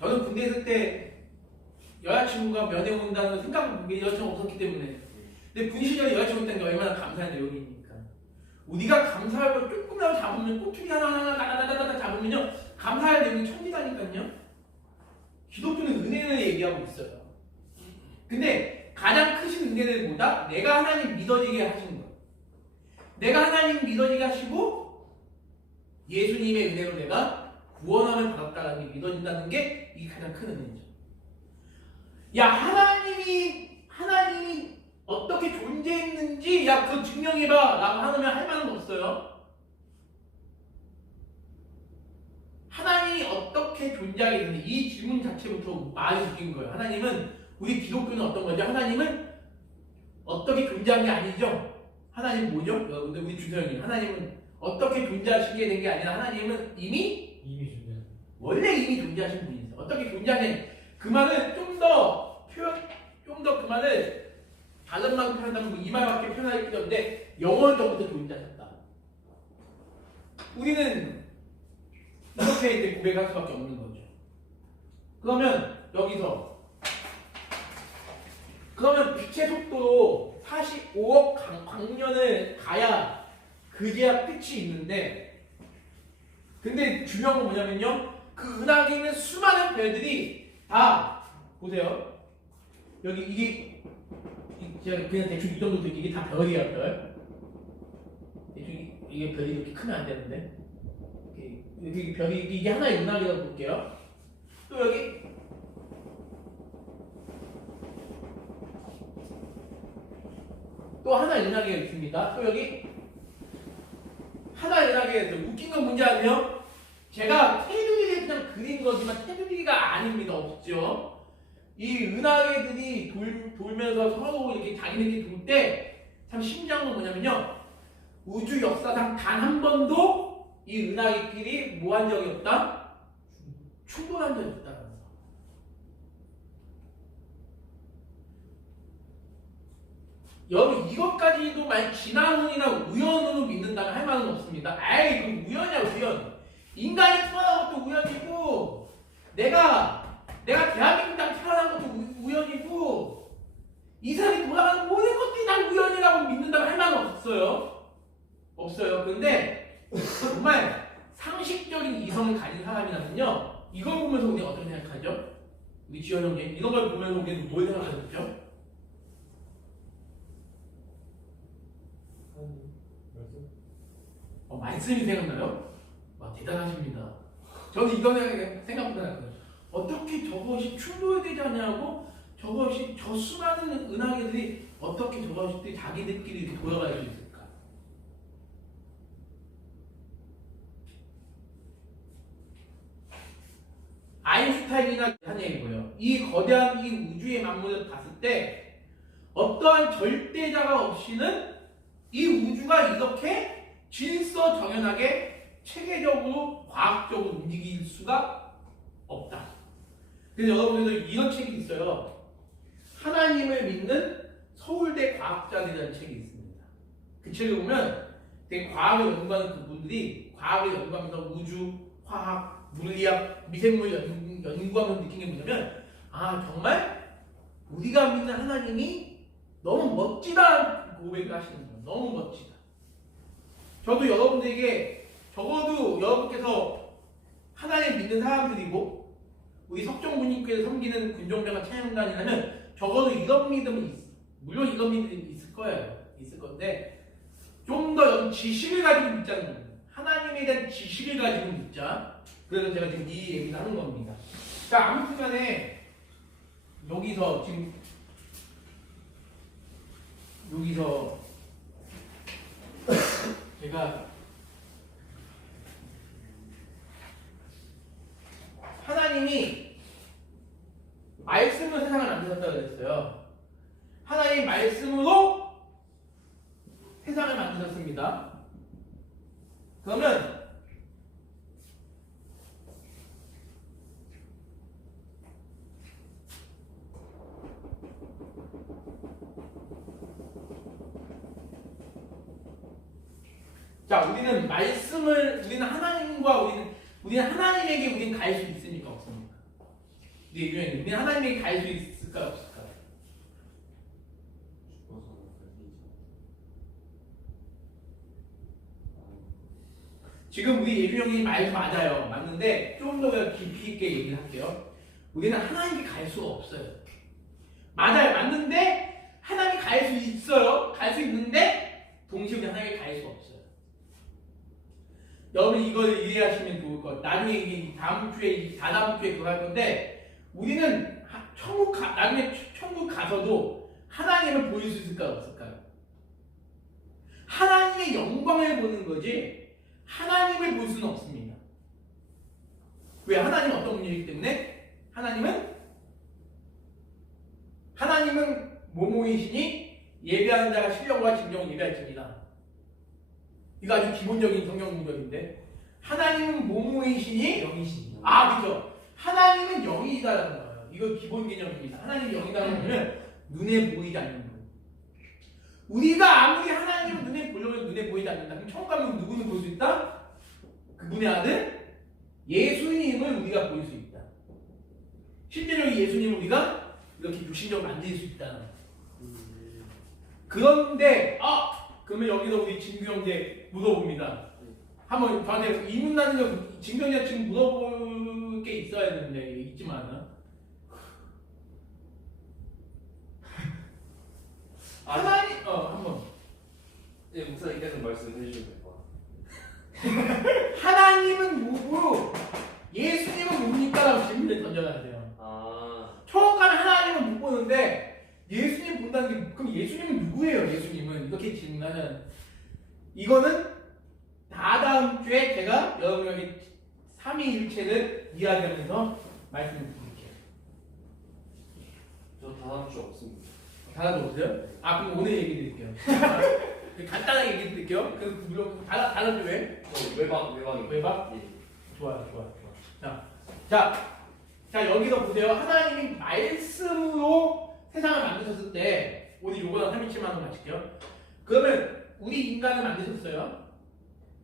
저는 군대 있을 때 여자친구가 면회 온다는 생각 여자친구 없었기 때문에 근데 군 시절에 여자친구 있다는 게 얼마나 감사한 내용이니까 우리가 감사할 걸 조금이라도 잡으면 꼬투리 하나하나 다다다다다 잡으면요 감사할 내용이 천지다니까요. 기독교는 은혜를 얘기하고 있어요. 근데 가장 크신 은혜는 뭐다? 내가 하나님 믿어지게 하신 거. 내가 하나님 믿어지게 하시고 예수님의 은혜로 내가 구원함을 받았다는 게 믿어진다는 게 이게 가장 큰 은혜죠. 야 하나님이 어떻게 존재했는지 야 그거 증명해봐 라고 하면 할 말은 없어요. 하나님이 어떻게 존재하게 됐는지 이 질문 자체부터 많이 웃긴 거예요. 하나님은 우리 기독교는 어떤 거죠? 하나님은 어떻게 존재한 게 아니죠. 하나님 뭐죠? 여러분들 우리 주서형님 하나님은 어떻게 존재하시게 된 게 아니라 하나님은 이미 존재. 원래 이미 존재하신 분이세요. 어떻게 존재하냐 그 말을 좀 더 그 말을 다른 말로 표현하면 이 말밖에 표현하기 어려운데 영원전부터 존재하셨다. 우리는 이렇게 이제 고백할 수밖에 없는 거죠. 그러면 여기서 빛의 속도로 45억 광년을 가야 그제야 끝이 있는데 근데 중요한 건 뭐냐면요 그 은하계에 있는 수많은 별들이 다 보세요 여기 이게 제가 그냥 대충 이 정도 이게 다 별이야 별 대충 이게 별이 이렇게 크면 안 되는데 여기 별이 이게 하나의 은하계라고 볼게요. 또 여기 또 하나의 은하계가 있습니다. 또 여기 하나의 은하계에서 웃긴 건 뭔지 아세요? 제가 테두리를 그냥 그린 거지만 테두리가 아닙니다. 없죠. 이 은하계들이 돌면서 서로 이렇게 자기네들이 돌 때 참 신기한 건 뭐냐면요 우주 역사상 단 한 번도 이 은하계끼리 뭐 한 적이 없다? 충돌한 적이 없다는 거. 여러분 이것까지도 만약 진화론이나 우연으로 믿는다면 할 말은 없습니다. 에이 그 우연이야 우연. 인간이 태어난 것도 우연이고 내가 대한민국 땅 태어난 것도 우연이고 이 사람이 돌아가는 모든 것들이 다 우연이라고 믿는다면 할 말은 없어요. 근데 정말 상식적인 이성을 가진 사람이라면요 이걸 보면서 우리가 어떻게 생각하죠? 우리 지원 형님 이런 걸 보면서 우리는 뭘 생각하죠? 말씀이 생각나요? 와 대단하십니다. 저는 이거는 생각보다 어떻게 저것이 충돌되지 않냐고 저것이 저 수많은 은하계들이 어떻게 저것이 자기들끼리 이렇게 돌아갈 수 있을까? 아인슈타인이나 한 얘기고요. 이 거대한 이 우주의 만물을 봤을 때 어떠한 절대자가 없이는 이 우주가 이렇게 질서정연하게 체계적으로 과학적으로 움직일 수가 없다. 그래서 여러분들도 이런 책이 있어요. 하나님을 믿는 서울대 과학자들이라는 책이 있습니다. 그 책을 보면 되게 과학을 연구하는 그분들이 과학을 연구하면서 우주, 화학, 물리학, 미생물 연구하면서 느낀 게 뭐냐면 아 정말 우리가 믿는 하나님이 너무 멋지다는 고백을 하시는 거예요. 너무 멋지다. 저도 여러분들에게 적어도 여러분께서 하나님 믿는 사람들이고 우리 석정군님께서 섬기는 군종병과 찬양단이라면 적어도 이런 믿음은 물론 이런 믿음이 있을 거예요. 있을 건데 좀 더 지식을 가지고 믿자는 겁니다. 하나님에 대한 지식을 가지고 믿자. 그래서 제가 지금 이 얘기를 하는 겁니다. 자, 아무튼간에 여기서 제가 하나님이 말씀으로 세상을 만드셨다고 그랬어요. 하나님 말씀으로 세상을 만드셨습니다. 그러면 자, 우리는 하나님과 우리는 하나님에게 우리는 갈 수 있습니까? 없습니까? 우리는 하나님에게 갈 수 있을까 없을까? 지금 우리 예주 형이 말 맞아요. 맞는데 좀 더 깊이 있게 얘기를 할게요. 우리는 하나님께 갈 수가 없어요. 맞아요. 맞는데 하나님께 갈 수 있어요. 갈 수 있는데 동시에 우리 하나님께 갈 수 없어요. 여러분 이걸 이해하시면 좋을 것 같아요. 나중에 다다음 주에 그거 할 건데 우리는 나중에 천국 가서도 하나님을 보일 수 있을까요? 없을까요? 하나님의 영광을 보는 거지 하나님을 볼 수는 없습니다. 왜? 하나님은 어떤 분이기 때문에? 하나님은 모모이시니 예배하는 자가 신령과 진정을 예배할지니라. 이거 아주 기본적인 성경 구절인데 하나님은 모모이시니 영이신. 그죠. 하나님은 영이다라는 거예요. 이거 기본 개념입니다. 하나님이 영이다라는 거는 눈에 보이지 않는 거. 우리가 아무리 하나님을 눈에 보려면 눈에 보이지 않는다. 그럼 천국 가면 누구는 볼 수 있다? 그분의 아들 예수님을 우리가 볼 수 있다. 실제로 예수님을 우리가 이렇게 육신적으로 만질 수 있다는 거예요. 그런데 그러면 여기서 우리 진규 형제 물어봅니다. 한번 저한테 이문 나는 거 진규 형제 지금 물어볼 게 있어야 되는데 있지만 하나님 한번 예, 목사님께서 말씀해 주시면 될 것 같아요. 하나님은 뭐고 예수님은 뭡니까? 라고 질문을 던져야 돼요. 처음 가면 하나님은 못 보는데 예수님 본다는 게 그럼 예수님은 누구예요? 예수님은 이렇게 질문하면 이거는 다다음 주에 제가 여러분에게 삼위일체를 이야기하면서 말씀을 드릴게요. 저 다음 주 없습니다. 다다음 주 없어요? 그럼 오늘 얘기 드릴게요. 간단하게 얘기 드릴게요. 물론 다다음 주에 외박이요. 외박? 예. 좋아요. 자 여기서 보세요. 하나님이 말씀으로 세상을 만드셨을 때 오늘 요거랑 327만 원 맞출게요. 그러면 우리 인간을 만드셨어요.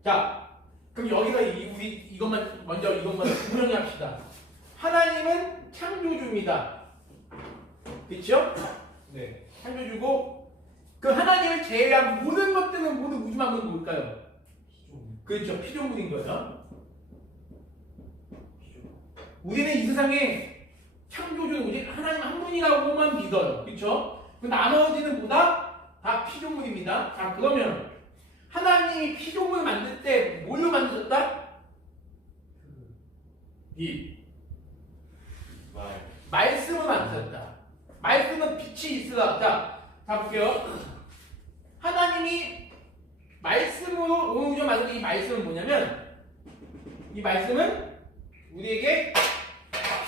자 그럼 여기서 우리 이것만 분명히합시다. 하나님은 창조주입니다. 그렇죠? 네. 창조주고 그 하나님을 제외한 모든 것들은 모두 우주 만물은 뭘까요? 그렇죠. 피조물인 거죠. 우리는 이 세상에 창조주는 오직 하나님 한 분이라고만 믿어요. 그렇죠? 그 나머지는 뭐다? 다 피조물입니다. 자, 그러면 하나님이 피조물 만들 때 뭘로 만드셨다? 이 말씀을 만드셨다. 말씀은 빛이 있으라. 자, 볼게요. 하나님이 말씀으로 온 우주를 만든 이 말씀은 뭐냐면 이 말씀은 우리에게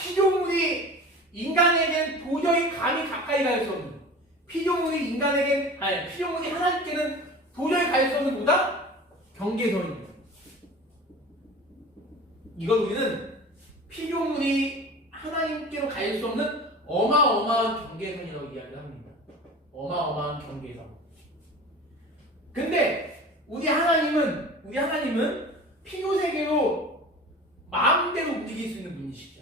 피조물이 인간에겐 도저히 감히 가까이 갈 수 없는 피조물이 하나님께는 도저히 갈 수 없는 뭐다? 경계선입니다. 이걸 우리는 피조물이 하나님께로 갈 수 없는 어마어마한 경계선이라고 이야기를 합니다. 어마어마한 경계선. 근데 우리 하나님은 피조세계로 마음대로 움직일 수 있는 분이시죠.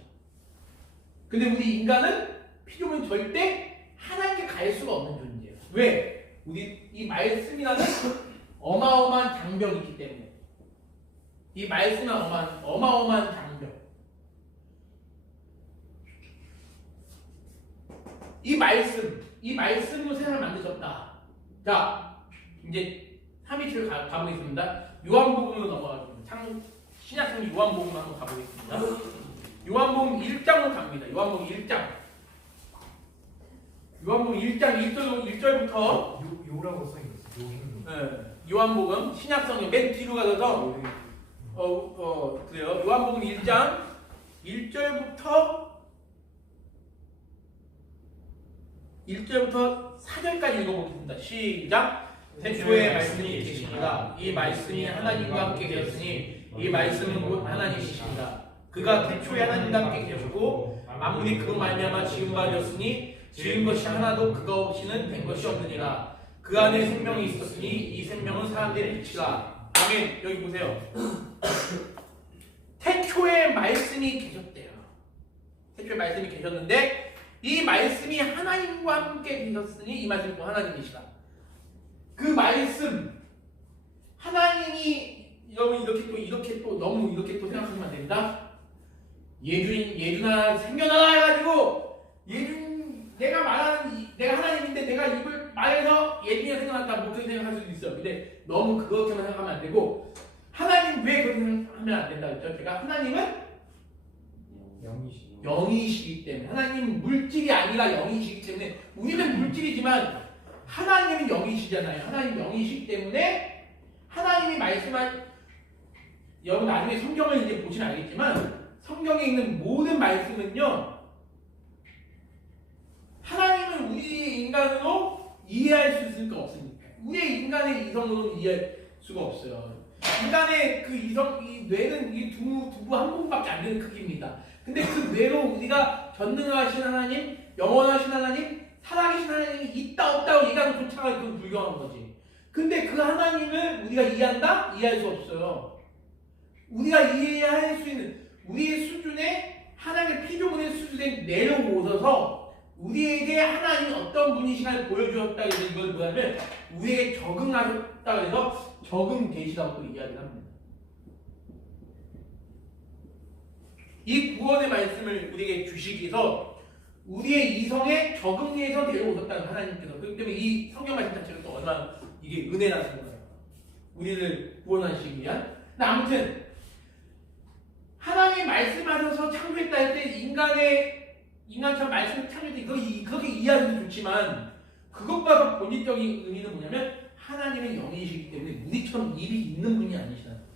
근데 우리 인간은 피조물은 절대 하나님께 갈 수가 없는 존재예요. 왜? 우리 이 말씀이라는 어마어마한 장벽이 있기 때문에. 이 말씀은 어마어마한 장벽. 이 말씀으로 세상을 만드셨다. 자, 이제 327 가보겠습니다. 요한복음으로 넘어가겠습니다. 신약성경 요한복음 한번 가보겠습니다. 요한복음 1장으로 갑니다. 요한복음 1장. 요한복음 1장 1절부터 요라고 써있었어. 요행. 요한복음 신약성경 맨 뒤로 가서 그래요. 요한복음 1장 1절부터 4절까지 읽어보겠습니다. 시작. 태초에 말씀이 계시니라. 이 말씀이 하나님과 함께 계셨으니 이 말씀은 곧 하나님이십니다. 그가 태초에 하나님과 함께 계셨고 만물이 그로 말미암아 지은 바 되었으니 지은 것이 하나도 그가 없이는 된 것이 없느니라. 그 안에 생명이 있었으니 이 생명은 사람들의 빛이라. 아멘. 여기 보세요. 태초에 말씀이 계셨대요. 태초에 말씀이 계셨는데 이 말씀이 하나님과 함께 계셨으니 이 말씀이 또 하나님이시라. 그 말씀 하나님이 여러분 이렇게 또 너무 이렇게 또 생각하면 안 됩니다. 예준아 생겨나라 해가지고 내가 하나님인데 내가 입을 말해서 예준이가 생겨났다 뭐 그렇게 생각할 수도 있어요. 근데 너무 그렇게만 생각하면 안 되고 하나님 왜 그렇게 생각하면 안 된다 했죠? 제가 하나님은 영이시기 때문에 하나님은 물질이 아니라 영이시기 때문에 우리는 물질이지만 하나님은 영이시잖아요. 하나님 영이시기 때문에 하나님이 말씀한 여러분 나중에 성경을 이제 보시면 알겠지만 성경에 있는 모든 말씀은요 하나님은 우리 인간으로 이해할 수 있을까 없습니까? 우리의 인간의 이성으로 이해할 수가 없어요. 인간의 그 이 뇌는 이 두부 한 번밖에 안 되는 크기입니다. 근데 그 뇌로 우리가 전능하신 하나님, 영원하신 하나님, 살아계신 하나님이 있다 없다고 얘기하는 조차가 그건 불경한 거지. 근데 그 하나님을 우리가 이해한다? 이해할 수 없어요. 우리가 이해할 수 있는 우리의 수준에 하나님의 피조물의 수준에 내려오셔서 우리에게 하나님이 어떤 분이시냐를 보여주었다 해서 이걸 뭐냐면 우리에게 적응하셨다 해서 적응 계시라고 또 이야기를 합니다. 이 구원의 말씀을 우리에게 주시기 위해서 우리의 이성에 적응해서 데려오셨다는 하나님께서. 그렇기 때문에 이 성경 말씀 자체가 또 얼마나 이게 은혜라는 거예요. 우리를 구원하시기 위한. 근데 아무튼 하나님 말씀하셔서 창조했다 할 때 인간처럼 말씀을 창조했다 그렇게 이해하는 게 좋지만 그것과 더 본질적인 의미는 뭐냐면 하나님은 영이시기 때문에 우리처럼 입이 있는 분이 아니시다는 거죠.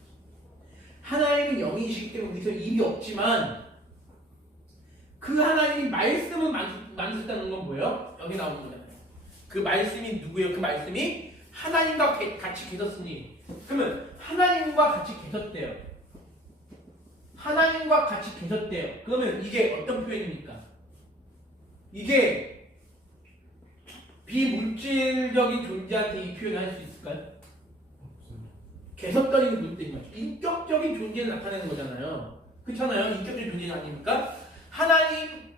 하나님은 영이시기 때문에 우리처럼 입이 없지만 그 하나님이 말씀을 만드셨다는 건 뭐예요? 여기 나오는 거잖아요. 그 말씀이 누구예요? 그 말씀이 하나님과 같이 계셨으니 그러면 하나님과 같이 계셨대요. 하나님과 같이 계셨대요. 그러면 이게 어떤 표현입니까? 이게 비물질적인 존재한테 이 표현을 할 수 있을까요? 계셨다는 문제인 거죠. 인격적인 존재를 나타내는 거잖아요. 그렇잖아요. 인격적인 존재 아닙니까? 하나님,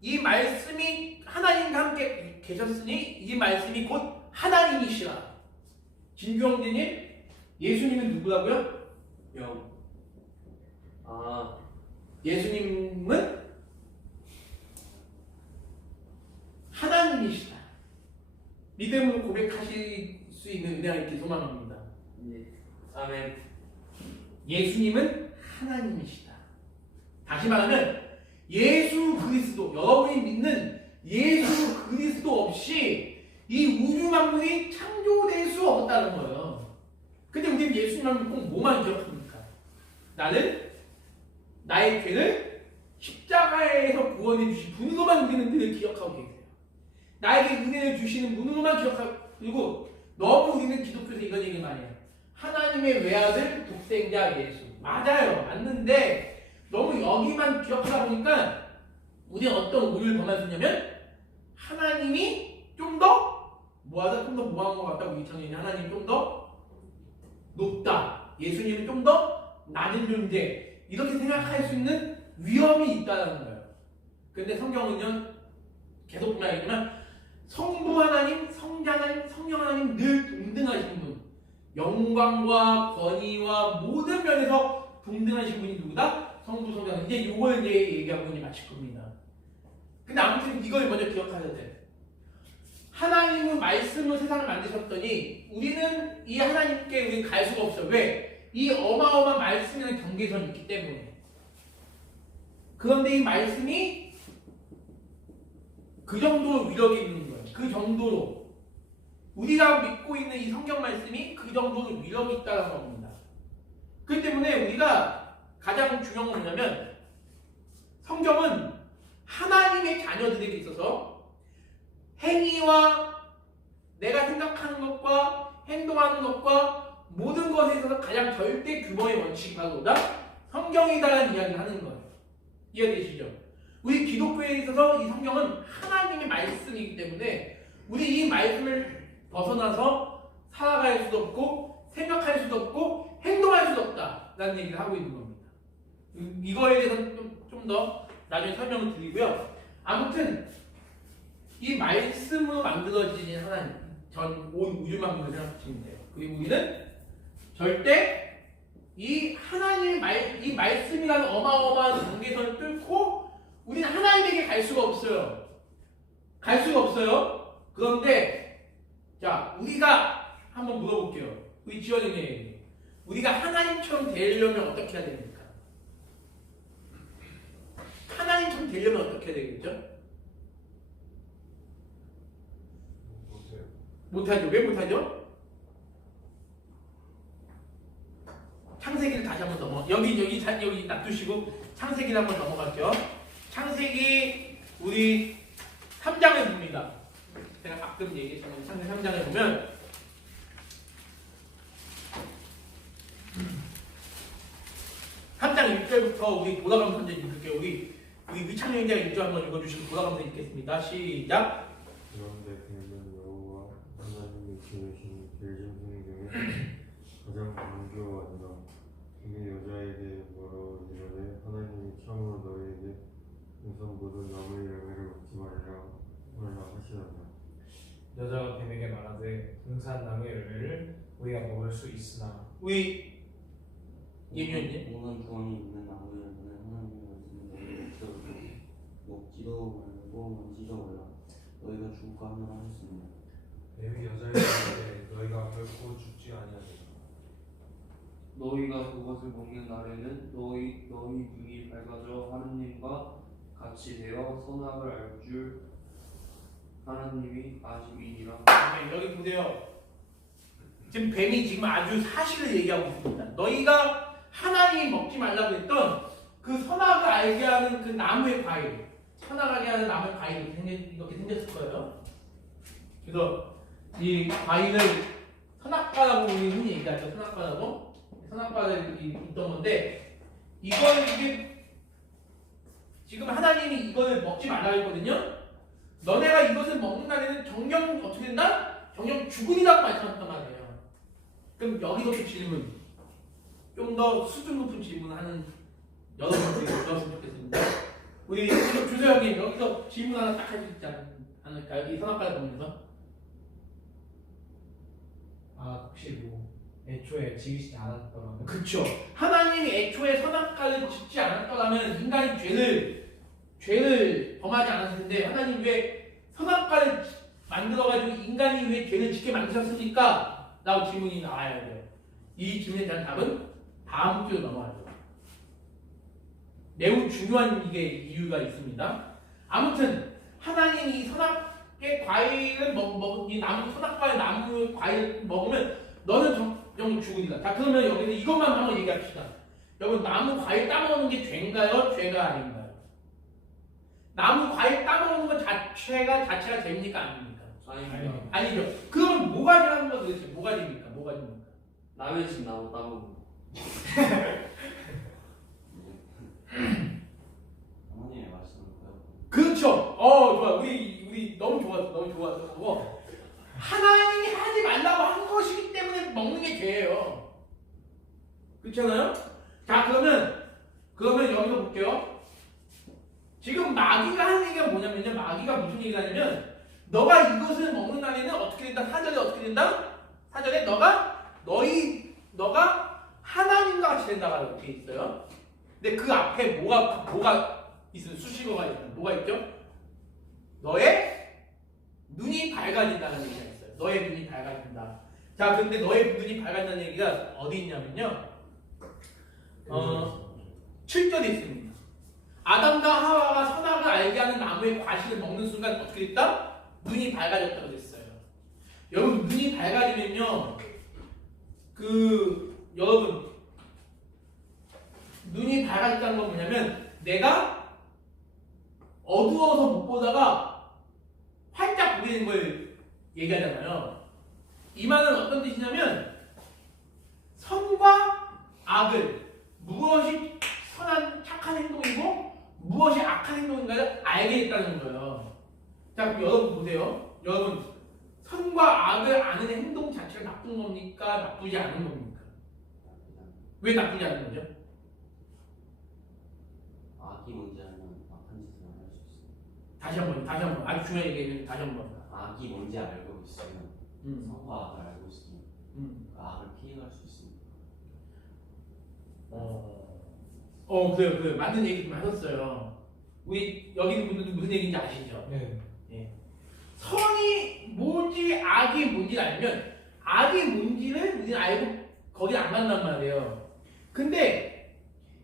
이 말씀이 하나님과 함께 계셨으니 이 말씀이 곧 하나님이시라. 진규형제님, 예수님은 누구라고요? 영. 예수님은 하나님이시다. 믿음으로 고백하실 수 있는 은혜가 있길 소망합니다. 네. 아멘. 예수님은 하나님이시다. 다시 말하면 예수 그리스도, 여러분이 믿는 예수 그리스도 없이 이 우주 만물이 창조될 수 없다는 거예요. 근데 우리는 예수님을 꼭 뭐만 기억합니까? 나는 나의 죄를 십자가에서 구원해 주신 분으로만 우리는 늘 기억하고 계세요. 나에게 은혜를 주시는 분으로만 기억하고, 그리고 너무 우리는 기독교에서 이런 얘기 많이 해요. 하나님의 외아들 독생자 예수. 맞아요. 맞는데 너무 여기만 기억하다 보니까 우리는 어떤 오류를 범할 수 있냐면 하나님이 좀 더 뭐한 것 같다고 이창현이 하나님이 좀 더 높다. 예수님은 좀 더 낮은 존재. 이렇게 생각할 수 있는 위험이 있다는 거예요. 근데 성경은요 계속 보면 알겠지만 성부 하나님, 성자 하나님, 성령 하나님 늘 동등하신 분. 영광과 권위와 모든 면에서 동등하신 분이 누구다? 성부, 성자. 이제 이걸 이제 얘기하고 이제 마칠 겁니다. 근데 아무튼 이걸 먼저 기억하셔야 돼요. 하나님은 말씀으로 세상을 만드셨더니 우리는 이 하나님께 우리는 갈 수가 없어요. 왜? 이 어마어마한 말씀이라는 경계선이 있기 때문에. 그런데 이 말씀이 그 정도로 위력이 있는 거예요. 그 정도로 우리가 믿고 있는 이 성경 말씀이 그 정도로 위력이 있다는 겁니다. 그렇기 때문에 우리가 가장 중요한 건 뭐냐면 성경은 하나님의 자녀들에게 있어서 행위와 내가 생각하는 것과 행동하는 것과 모든 것에 있어서 가장 절대 규모의 원칙이 바로 뭐다? 성경이다라는 이야기를 하는 거예요. 이해되시죠? 우리 기독교에 있어서 이 성경은 하나님의 말씀이기 때문에 우리 이 말씀을 벗어나서 살아갈 수도 없고 생각할 수도 없고 행동할 수도 없다라는 얘기를 하고 있는 겁니다. 이거에 대해서는 좀 더 나중에 설명을 드리고요. 아무튼 이 말씀으로 만들어진 하나님, 전 온 우주만물을 생각하시면 돼요. 그리고 우리는 절대 이 하나님의 이 말씀이라는 어마어마한 경계선을 뚫고 우리는 하나님에게 갈 수가 없어요. 갈 수가 없어요. 그런데 자, 우리가 한번 물어볼게요. 우리 지원이님, 우리가 하나님처럼 되려면 어떻게 해야 됩니까? 하나님처럼 되려면 어떻게 해야 되겠죠? 못해요. 못하죠. 왜 못하죠? 창세기를 다시 한번 여기 놔두시고 창세기를 한번 넘어갈게요. 창세기 우리 3장을 봅니다. 제가 가끔 얘기했지만 창세기 3장에 보면 (3장 1절부터) 우리 돌아가면서 먼저 읽을게요. 우리 위창현 형제가 1절 한번 읽어주시고 돌아가면서 읽겠습니다. 시작. 그런데 그는 여호와 하나님이 지으신 들짐승 중에 가장 정교하니라. 그는 여자에게 물어 이르되 하나님이 참으로 너희에게 우선보다 나무의 열매를 먹지 말라 하시나니. 여자가 뱀에게 말하되 등산 나무의 열매를 우리가 먹을 수 있으나 우리 예미언님. 오는 조항이 있는 나무의 열매는 하나님의 말씀을 먹지도 말고 만지도 말라. 너희가 죽을까 하노라 하셨습니다. 뱀이 여자에게 말하되 너희가 결코 죽지 아니하리라. 너희가 그것을 먹는 날에는 너희 눈이 밝아져 하느님과 같이 되어 선악을 알 줄 하나님이 아심이니라. 네, 여기 보세요. 지금 뱀이 지금 아주 사실을 얘기하고 있습니다. 너희가 하나님이 먹지 말라고 했던 그 선악을 알게 하는 그 나무의 과일, 선악을 알게 하는 나무의 과일이 이렇게 생겼을 거예요. 그래서 이 과일을 선악과라고 우리 흔히 얘기하죠. 선악과라고. 선악과를 있던 건데 이게 지금 하나님이 이걸 먹지 말라고 했거든요. 너네가 이것을 먹는 날에는 정령 어떻게 된다? 정령 죽으리라고 말씀하셨단 말이에요. 그럼 여기서부터 질문, 좀 더 수준 높은 질문하는 여러분들이 들었으면 좋겠습니다. 우리 주소형님 여기서 질문 하나 딱 할 수 있지 않을까요? 이 선악과를 보면서. 혹시 뭐 애초에 지으시지 않았더라면 그쵸. 하나님이 애초에 선악과를 짓지 않았더라면 인간이 죄를 범하지 않았을 텐데 하나님 왜 선악과를 만들어가지고 인간이 왜 죄를 짓게 만드셨습니까? 라고 질문이 나와야 돼요. 이 질문에 대한 답은 다음 주로 넘어가죠. 매우 중요한 이유가 있습니다. 아무튼 하나님이 이 선악의 과일을 이 선악과의 나무 과일 먹으면 너는 정령 죽으리라. 자, 그러면 여기서 이것만 한번 얘기합시다. 여러분, 나무 과일 따먹는 게 죄인가요? 죄가 아닌가요? 나무 과일 따먹는 것 자체가 죄입니까? 아닙니까? 아닙니다. 아니죠. 그럼 뭐가 죄라는 거 도대체 뭐가 됩니까? 뭐가 됩니까? 남의 집 나무 따먹는 거. 하나님의 말씀을 배웠고 그렇죠. 좋아. 우리 너무 좋았어. 하나님이 하지 말라고 한 것이기 때문에 먹는 게 죄예요. 그렇잖아요? 자, 그러면 여기서 볼게요. 지금 마귀가 하는 얘기가 뭐냐면요. 마귀가 무슨 얘기를 하냐면 너가 이것을 먹는 날에는 어떻게 된다? 사절에 어떻게 된다? 사절에 너가 하나님과 같이 된다고 되어 있어요. 근데 그 앞에 뭐가 있어요? 수식어가 있어요. 뭐가 있죠? 너의 눈이 밝아진다는 얘기가 있어요. 너의 눈이 밝아진다. 자, 근데 너의 눈이 밝아진다는 얘기가 어디 있냐면요. 7절에 있습니다. 아담과 하와가 선악을 알게 하는 나무의 과실을 먹는 순간 어떻게 됐다? 눈이 밝아졌다고 됐어요. 여러분, 눈이 밝아지면요. 여러분, 눈이 밝아졌다는 건 뭐냐면 내가 어두워서 못 보다가 활짝 보이는 걸 얘기하잖아요. 이 말은 어떤 뜻이냐면 선과 악을, 무엇이 선한 착한 행동이고 무엇이 악한 행동인가를 알게 됐다는 거예요. 자, 그럼 여러분 보세요. 여러분, 선과 악을 아는 행동 자체가 나쁜 겁니까? 나쁘지 않은 겁니까? 왜 나쁘지 않은 거죠? 악이 뭔지 알면 악한 짓을 안 할 수 있어요. 다시 한번 아주 중요한 얘기를 다시 한번. 악이 뭔지 알고 있으면 선과 악을 알고 있으면 그 악을 피해갈 수 있습니다. 그래요. 맞는 얘기 좀 하셨어요. 우리 여기 있는 분들도 무슨 얘기인지 아시죠? 네. 선이 뭔지 악이 뭔지 알면 악이 뭔지를 우리는 알고 거기 안 간단 말이에요. 근데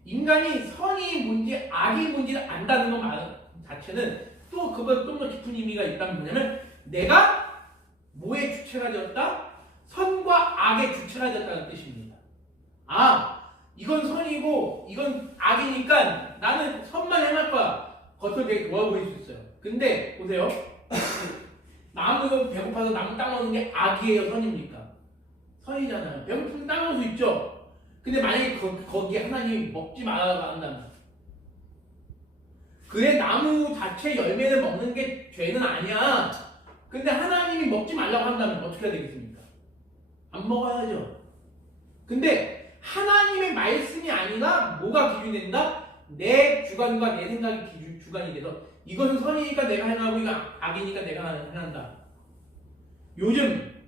인간이 선이 뭔지 악이 뭔지를 안다는 것 자체는 또 그보다 좀 더 깊은 의미가 있다면 뭐냐면 내가 뭐의 주체가 되었다? 선과 악의 주체가 되었다는 뜻입니다. 이건 선이고 이건 악이니까 나는 선만 행할 거야. 겉으로 되게 좋아 보일 수 있어요. 근데 보세요. 나무 배고파서 나무 따먹는 게 악이에요, 선입니까? 선이잖아요. 배고프면 따먹을 수 있죠. 근데 만약에 거기에 하나님이 먹지 말라고 한다면 그의 나무 자체 열매를 먹는 게 죄는 아니야. 근데 하나님이 먹지 말라고 한다면 어떻게 해야 되겠습니까? 안 먹어야죠. 근데 하나님의 말씀이 아니라 뭐가 기준이 된다? 내 주관과 내 생각이 주관이 돼서 이것은 선이니까 내가 행하고 이거 악이니까 내가 행한다. 요즘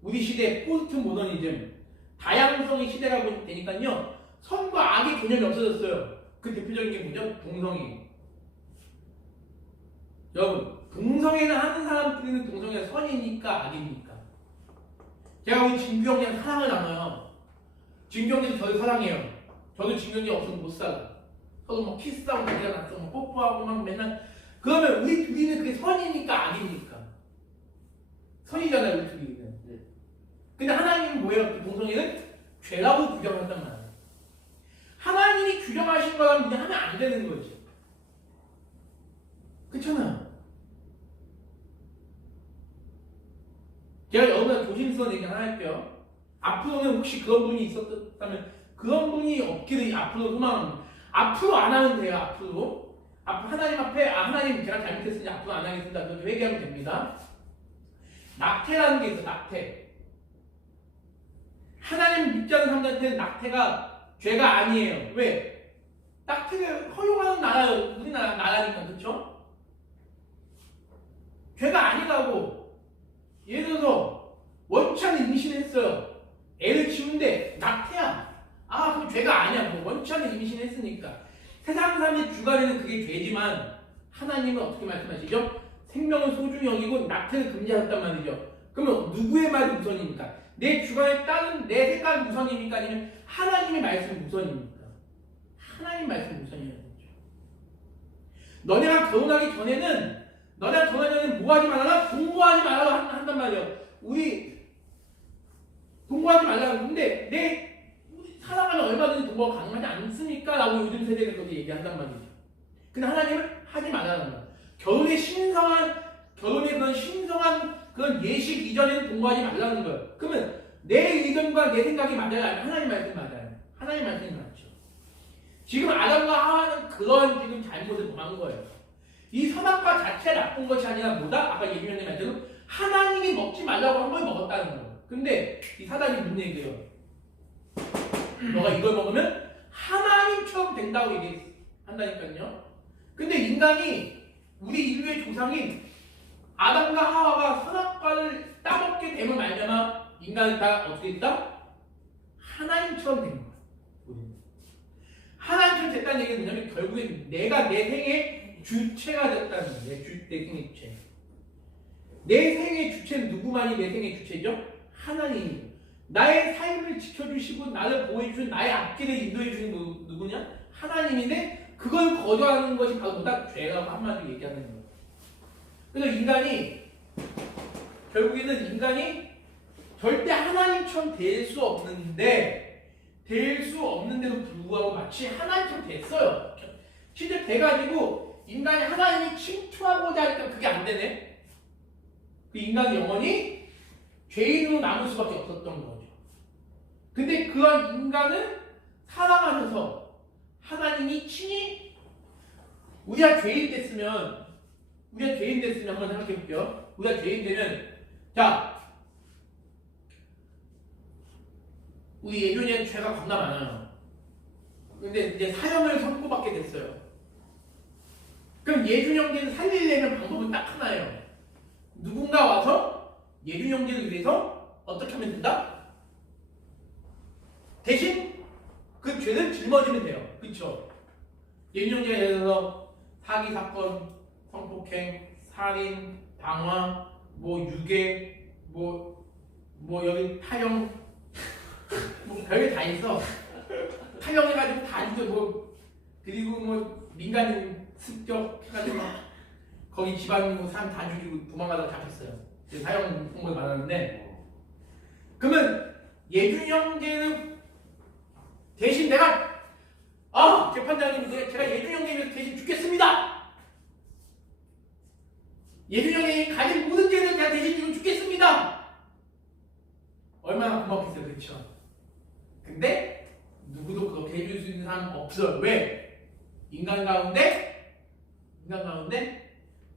우리 시대 포스트 모더니즘 다양성의 시대가 되니까요. 선과 악의 개념이 없어졌어요. 그 대표적인 게 뭐죠? 동성애. 여러분, 동성애를 하는 사람들은 동성애가 선이니까 악입니까? 제가 우리 진규 형이랑 사랑을 나눠요. 진규 형도 저를 사랑해요. 저도 진규 형이 없으면 못 살아. 서로 막 키스하고 난리가 났어. 막 뽀뽀하고 막 맨날. 그러면 우리 둘이는 그게 선이니까 악입니까? 선이잖아요, 우리 둘이는. 근데 하나님은 뭐예요? 그 동성애는 죄라고 규정한단 말이에요. 하나님이 규정하신 거라면 그냥 하면 안 되는 거지. 그렇잖아요. 제가 여러분한테 조심스러운 얘기 하나 할게요. 앞으로는 혹시 그런 분이 있었다면 그런 분이 없기를 앞으로 소망합니다. 앞으로 안 하면 돼요. 앞으로 하나님 앞에 하나님 제가 잘못했으니 앞으로 안 하겠습니다. 그렇게 회개하면 됩니다. 낙태라는 게 있어. 낙태. 하나님 믿지 않는 사람들한테는 낙태가 죄가 아니에요. 왜? 낙태를 허용하는 나라요. 우리나라 나라니까. 그렇죠? 죄가 아니라고. 예를 들어서 원치 않는 임신했어요. 애를 키우는데 낙태야. 그럼 죄가 아니야. 뭐 원치 않는 임신했으니까. 세상 사람의 주관에는 그게 죄지만 하나님은 어떻게 말씀하시죠? 생명을 소중히 여기고 낙태를 금지하셨단 말이죠. 그러면 누구의 말이 우선입니까? 내 주관에 따른 내 생각이 우선입니까? 아니면 하나님의 말씀이 우선입니까? 하나님 말씀이 우선이어야 되죠. 너네가 결혼하기 전에는 뭐 하지 말아라? 동거하지 말라고 한단 말이에요. 우리 동거하지 말라고 하는데 우리 사랑하면 얼마든지 동거가 가능하지 않습니까? 라고 요즘 세대는 그렇게 얘기한단 말이죠. 근데 하나님은 하지 말라는 거예요. 결혼의 그런 신성한 그런 예식 이전에는 동거하지 말라는 거예요. 그러면 내 의견과 내 생각이 맞아요? 아니면 하나님 말씀이 맞아요? 하나님 말씀이 맞죠. 지금 아담과 하와는 그런 지금 잘못을 범한 거예요. 이 선악과 자체 나쁜 것이 아니라 뭐다? 아까 예비면님 말대로 하나님이 먹지 말라고 한 걸 먹었다는 거예요. 근데 이 사단이 무슨 얘기예요? 너가 이걸 먹으면 하나님처럼 된다고 얘기한다니까요. 근데 인간이 우리 인류의 조상인 아담과 하와가 선악과를 따먹게 되면 말미암아 인간은 다 어떻게 됐다? 하나님처럼 된 거예요. 하나님처럼 됐다는 얘기는 뭐냐면 결국엔 내가 내 생의 주체가 됐다는 거예요. 내 생의 주체. 내 생의 주체는 누구만이 내 생의 주체죠? 하나님이죠. 나의 삶을 지켜주시고 나를 보호해주신 나의 앞길을 인도해주는 누구냐? 하나님인데 그걸 거절하는 것이 바로 뭐다? 죄라고 한마디로 얘기하는 거예요. 그래서 인간이 결국에는 인간이 절대 하나님처럼 될 수 없는데 될 수 없는데도 불구하고 마치 하나님처럼 됐어요. 실제 돼가지고 인간이 하나님이 침투하고자 하니까 그게 안 되네. 그 인간이 영원히 죄인으로 남을 수밖에 없었던 거죠. 근데 그런 인간을 사랑하셔서 하나님이 친히 우리가 죄인 됐으면 한번 생각해 볼게요. 우리가 죄인 되면 자 우리 예준이는 죄가 겁나 많아요. 근데 이제 사형을 선고받게 됐어요. 그럼 예준 형제를 살리려면 방법은 딱 하나예요. 누군가 와서 예준 형제를 위해서 어떻게 하면 된다? 대신 그 죄를 짊어지면 돼요. 그쵸? 예준 형제가 예를 들어서 사기 사건, 성폭행, 살인, 방화, 뭐 유괴, 뭐 여기 타령, 뭐 별게 다 있어. 타령해가지고 다 이제 뭐 그리고 뭐 민간인 습격해가지고 막 거기 집안 뭐 사람 다 죽이고 도망가다가 잡혔어요. 사형 공부를 받았는데 그러면 예준 형제는 대신 내가 재판장님 제가 예준 형제에 위해서 대신 죽겠습니다. 예준 형이 가진 모든 죄를 제가 대신 지금 죽겠습니다. 얼마나 고맙겠어요, 그렇죠? 근데 누구도 그렇게 해줄 수 있는 사람 없어요. 왜? 인간 가운데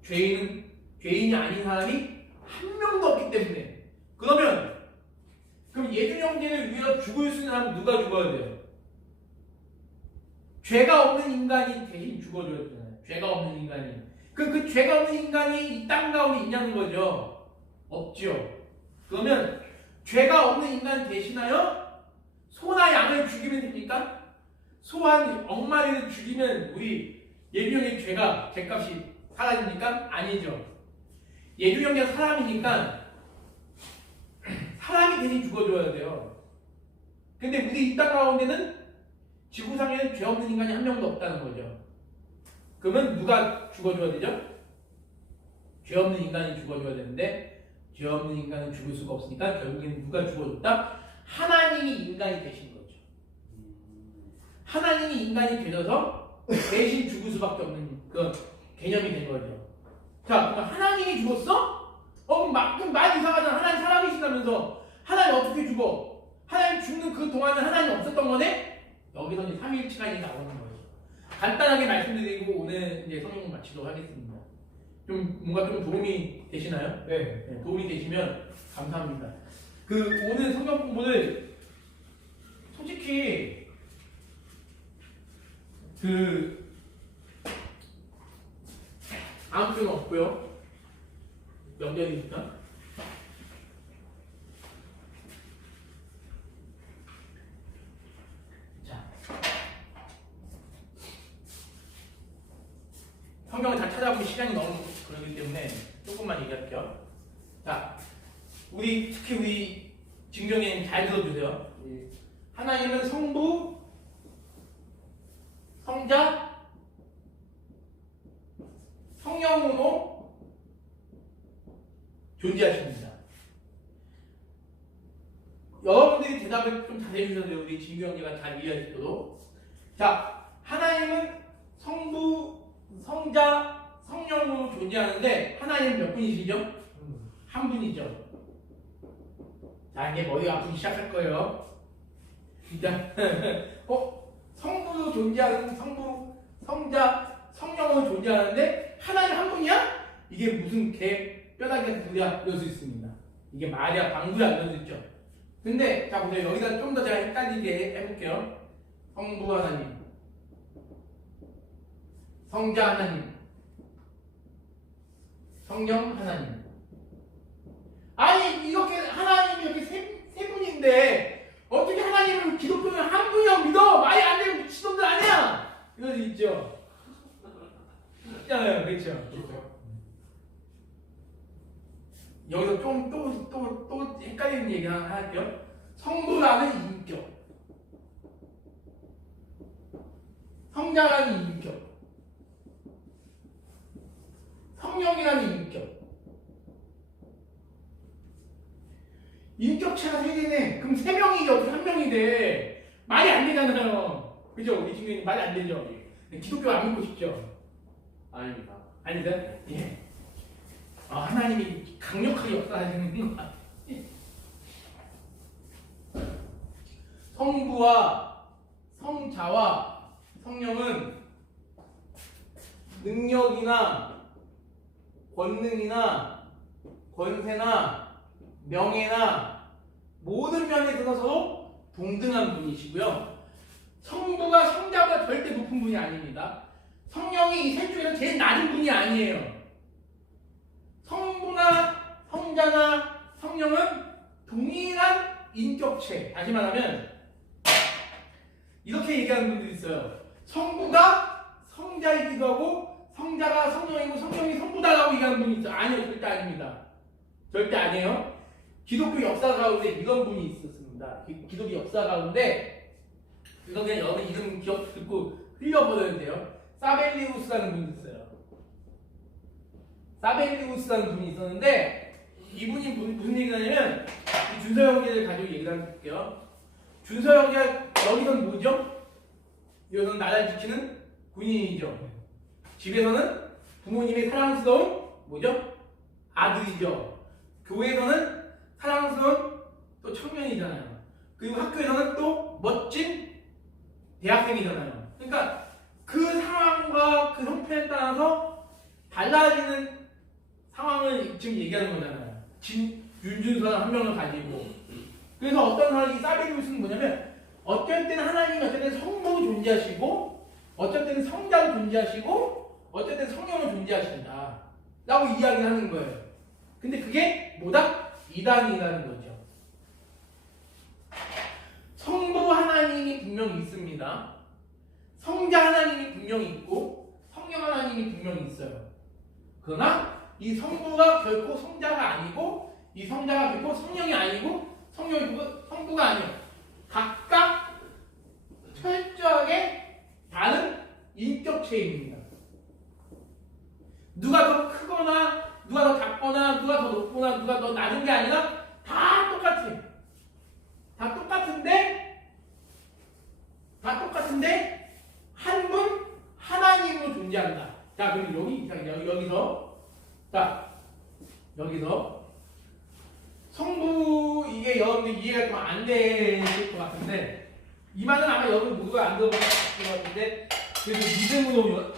죄인이 아닌 사람이 한 명도 없기 때문에. 그럼 예준 형제를 위해서 죽을 수 있는 사람은 누가 죽어야 돼요? 죄가 없는 인간이 대신 죽어줘야 되잖아요. 죄가 없는 인간이. 그 죄가 없는 인간이 이 땅 가운데 있냐는 거죠. 없죠. 그러면 죄가 없는 인간 대신하여 소나 양을 죽이면 됩니까? 소 한 억마리를 죽이면 우리 예준 형의 죄값이 사라집니까? 아니죠. 예준 형제가 사람이니까 사람이 대신 죽어줘야 돼요. 근데 우리 이 땅 가운데는 지구상에는 죄 없는 인간이 한 명도 없다는 거죠. 그러면 누가 죽어줘야 되죠? 죄 없는 인간이 죽어줘야 되는데 죄 없는 인간은 죽을 수가 없으니까 결국에는 누가 죽어줬다? 하나님이 인간이 되신 거죠. 하나님이 인간이 되셔서 대신 죽을 수밖에 없는 그 개념이 된 거죠. 자, 그럼 하나님이 죽었어? 그럼 말 이상하잖아. 하나님 살아계신다면서 하나님 어떻게 죽어? 하나님 죽는 그 동안은 하나님 없었던 거네? 여기서 이제 삼위일체가 나오는 거죠. 간단하게 말씀드리고 오늘 이제 성경 마치도록 하겠습니다. 좀 뭔가 좀 도움이 되시나요? 네. 네, 도움이 되시면 감사합니다. 오늘 성경 공부를 솔직히 아무 필요는 없고요. 명절이니까. 자, 성경을 다 찾아보면 시간이 너무 그러기 때문에 조금만 얘기할게요. 자, 특히 우리 증경님 잘 들어주세요. 하나님은 성부, 성자, 성령으로 존재하십니다. 여러분들이 대답을 좀 잘 해주셔야 돼요. 우리 진규 형제가 잘 이해할 수 있도록. 자, 하나님은 성부, 성자, 성령으로 존재하는데 하나님은 몇 분이시죠? 한 분이죠. 자, 이제 머리가 아프기 시작할 거예요. 일단 성부로 존재하는 성부, 성자, 성령으로 존재하는데 하나님 한 분이야? 이게 무슨 뼈다귀 같은 소리야? 이럴 수 있습니다. 이게 말이야 방구야 이럴 수 있죠. 근데 자 보세요. 여기다 좀 더 제가 헷갈리게 해볼게요. 성부 하나님, 성자 하나님, 성령 하나님. 아니 이렇게 하나님이 이렇게 세 분인데 어떻게 하나님을 기독교는 한 분이라고 믿어? 말이 안 되고 미친놈들 아니야? 이럴 수 있죠. 있잖아요, 그렇죠. 여기서 좀 또 헷갈리는 얘기 하나 할게요. 성부라는 인격, 성자라는 인격, 성령이라는 인격. 인격체가 세 개네. 그럼 세 명이지 어떻게 한 명이 돼? 말이 안 되잖아요. 그죠? 우리 친구님 말이 안 되죠? 기독교 안 믿고 싶죠? 아닙니다. 아니다? 예. 하나님이 강력하게 역사하시는 거 같아요. 성부와 성자와 성령은 능력이나 권능이나 권세나 명예나 모든 면에 있어서 동등한 분이시고요. 성부가 성자보다 절대 높은 분이 아닙니다. 성령이 이 셋 중에서 제일 낮은 분이 아니에요. 성부나 성자나 성령은 동일한 인격체. 다시 말하면 이렇게 얘기하는 분들이 있어요. 성부가 성자이기도 하고 성자가 성령이고 성령이 성부다라고 얘기하는 분이 있어요. 아니요, 절대 아닙니다. 절대 아니에요. 기독교 역사 가운데 이런 분이 있었습니다. 기독교 역사 가운데 이거 그냥 여러분 이름 기억 듣고 흘려버려도 돼요. 사벨리우스라는 분이 있어요. 사벨리우스라는 분이 있었는데 이분이 무슨 얘기를 하냐면 이 준서 형제를 가지고 얘기를 해볼게요. 준서 형제가 여기서는 뭐죠? 여기서는 나라를 지키는 군인이죠. 집에서는 부모님의 사랑스러운 뭐죠? 아들이죠. 교회에서는 사랑스러운 또 청년이잖아요. 그리고 학교에서는 또 멋진 대학생이잖아요. 그러니까 그 상황과 그 형편에 따라서 달라지는 상황을 지금 얘기하는 거잖아요. 윤준선 한 명을 가지고. 그래서 어떤 사람이 사벨리우스는 뭐냐면 어쩔 때는 하나님, 어쩔 때는 성부가 존재하시고 어쩔 때는 성자가 존재하시고 어쩔 때는 성령을 존재하신다 라고 이야기를 하는 거예요. 근데 그게 뭐다? 이단이라는 거죠. 성부 하나님이 분명히 있습니다. 성자 하나님이 분명히 있고 성령 하나님이 분명히 있어요. 그러나 이 성부가 결코 성자가 아니고 이 성자가 결코 성령이 아니고 성령이 성부가 아니에요. 각각 철저하게 다른 인격체입니다. 누가 더 크거나 누가 더 작거나 누가 더 높거나 누가 더 낮은 게 아니라 다 똑같아. 다 똑같은데 한 분 하나님으로 존재한다. 자, 그럼 여기서 성부 이게 여러분들 이해가 좀 안 되실 것 같은데 이 말은 아마 여러분 모두가 안 들어보실 것 같은데 그래서 믿음으로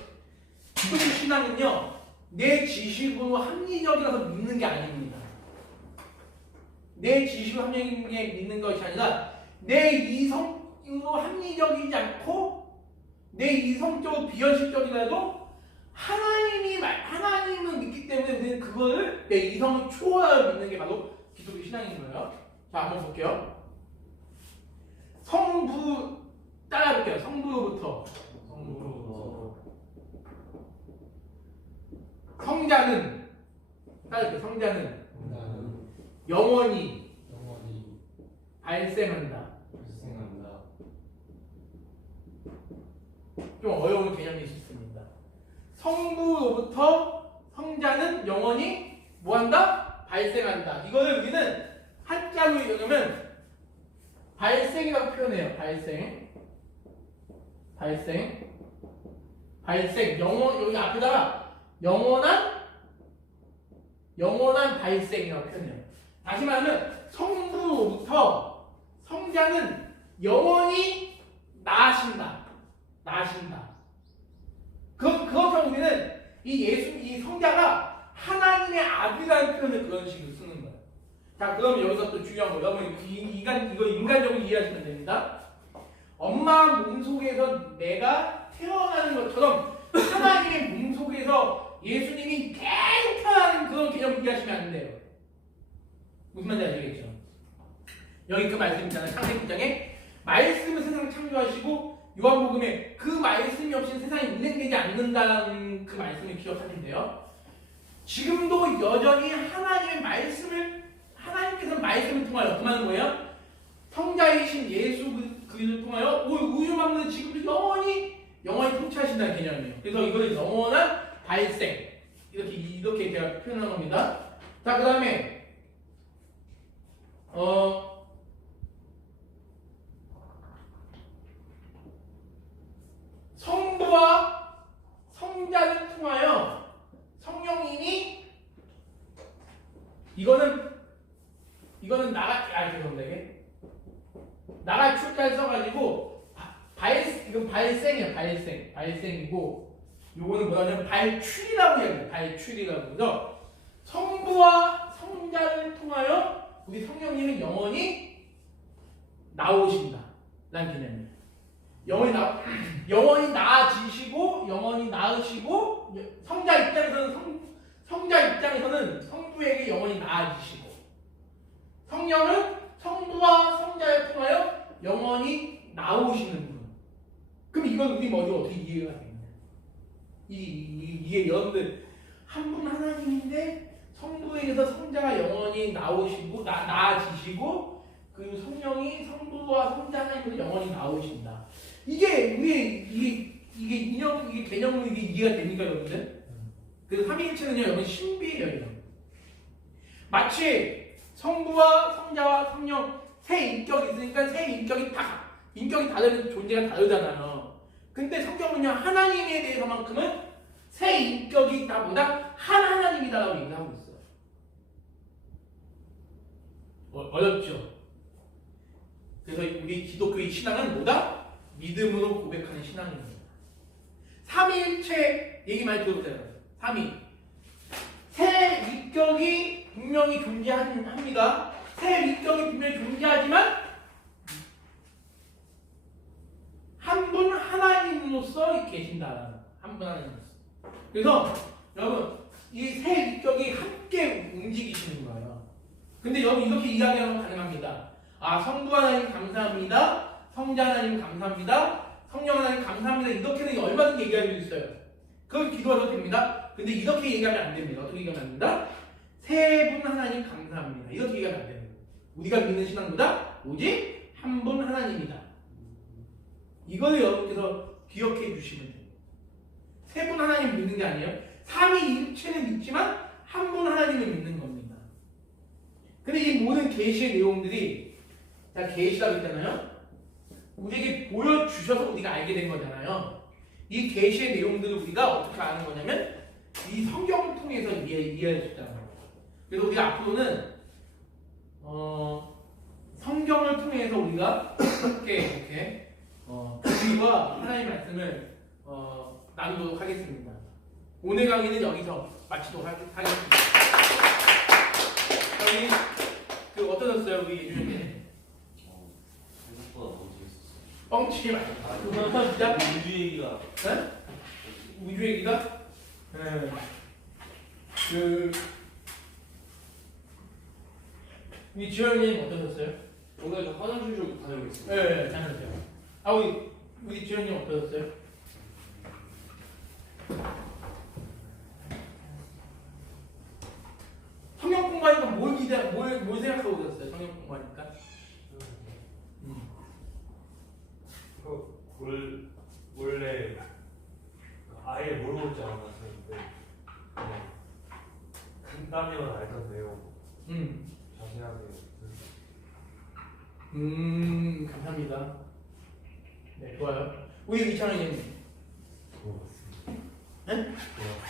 기독교 신앙은요 내 지식으로 합리적이라서 믿는 게 아닙니다. 내 지식으로 합리적인 게 믿는 것이 아니라 내 이성으로 합리적이지 않고 내 이성적으로 비현실적이라도 하나님을 믿기 때문에 우리는 그거를 내 이성을 초월하여 믿는 게 바로 기독교 신앙인 거예요. 자, 한번 볼게요. 성부 따라볼게요. 성부로부터 성자는 따라볼게요. 성자는 영원히 발생한다. 좀 어려운 개념일 수 있습니다. 성부로부터 성자는 영원히 뭐한다? 발생한다. 이거를 우리는 한자로 읽으면 발생이라고 표현해요. 발생. 여기 앞에다가 영원한 발생이라고 표현해요. 다시 말하면 성부로부터 성자는 영원히 나아신다. 그것처럼 우리는 이 성자가 하나님의 아들이라는 표현을 그런 식으로 쓰는 거예요. 자, 그럼 여기서 또 중요한 거, 여러분 이거 인간적으로 이해하시면 됩니다. 엄마 몸속에서 내가 태어나는 것처럼 하나님의 몸속에서 예수님이 계속 태어나는 그런 개념을 이해하시면 안 돼요. 무슨 말인지 아시겠죠? 여기 그 말씀 있잖아요. 창세기 9장에 말씀을 세상을 창조하시고 요한복음에 그 말씀이 없이는 세상이 운행되지 않는다는 그 말씀을 기억하시면 돼요. 지금도 여전히 하나님의 말씀을 하나님께서 말씀을 통하여 어떻게 하는 거예요? 성자이신 예수 그리스도를 통하여 우주 만물을 지금도 영원히 통치하신다는 개념이에요. 그래서 이거를 영원한 발생 이렇게 제가 표현한 겁니다. 자, 그다음에 성부와 성자를 통하여 성령님이 이거는 죄송합니다. 이게 나갈 출자를 써가지고 이건 발생이에요. 발생이고 요거는 뭐냐면 발출이라고 해요. 발출이라고 해서 성부와 성자를 통하여 우리 성령님은 영원히 나오신다 라는 개념이에요. 영원히 나아지시고 영원히 나으시고 성자 입장에서는 성부에게 영원히 나아지시고 성령은 성부와 성자를 통하여 영원히 나오시는 분. 그럼 이건 우리 머리로 어떻게 이해가 되느냐? 이게 여러분들 한 분 하나님인데 성부에게서 성자가 영원히 나오시고 나아지시고 그리고 성령이 성부와 성자 하나님께서 영원히 나오신다. 이게 개념으로 이해가 됩니까, 여러분들? 그래서 삼위일체는요, 여러분 신비예요. 마치 성부와 성자와 성령 세 인격이 있으니까 세 인격이 다른 존재가 다르잖아요. 근데 성경은요, 하나님에 대해서만큼은 세 인격이 있다 보다 한 하나님이다라고 얘기하고 있어요. 어렵죠? 그래서 우리 기독교의 신앙은 뭐다? 믿음으로 고백하는 신앙입니다. 삼위일체 얘기 많이 들어보잖아요. 삼위. 세 위격이 분명히 존재합니다. 세 위격이 분명히 존재하지만 한 분 하나님으로서 계신다. 한 분 하나님으로서. 그래서 여러분 이 세 위격이 함께 움직이시는 거예요. 근데 여러분 이렇게 이야기하면 가능합니다. 성부 하나님 감사합니다. 성자 하나님 감사합니다. 성령 하나님 감사합니다. 이렇게는 얼마든지 얘기할 수 있어요. 그걸 기도하셔도 됩니다. 근데 이렇게 얘기하면 안 됩니다. 어떻게 얘기하면 안 됩니다? 세 분 하나님 감사합니다. 이렇게 얘기하면 안 됩니다. 우리가 믿는 신앙보다 오직 한 분 하나님이다. 이거를 여러분께서 기억해 주시면 돼요. 세 분 하나님 믿는 게 아니에요. 삼위일체는 믿지만 한 분 하나님을 믿는 겁니다. 근데 이 모든 계시의 내용들이 자 계시라고 했잖아요. 우리에게 보여주셔서 우리가 알게 된 거잖아요. 이 계시의 내용들을 우리가 어떻게 아는 거냐면 이 성경을 통해서 이해할 수 있다는 거예요. 그래서 우리가 앞으로는 성경을 통해서 우리가 이렇게 우리와 하나님의 말씀을 나누도록 하겠습니다. 오늘 강의는 여기서 마치도록 하겠습니다. 저희 어떠셨어요, 우리 예준님? 생각보다 너무 재밌었어요. 뻥치지 말고. 진짜? 우주 얘기가 네? 우주 얘기가? 네. 우리 지현님 어떠셨어요? 오늘 저 화장실 좀 다녀오겠습니다. 네, 잘하셨어요. 우리 지현님 어떠셨어요? 성경 공부하니까 뭘 생각하고 오셨어요? 성경 공부하니까? 원래 아예 모르고 있지 않았었는데 그냥 간단히만 알던 내용 자세하게 감사합니다. 네, 좋아요. 우리 이창현님. 고맙습니다. 네? 고맙습니다.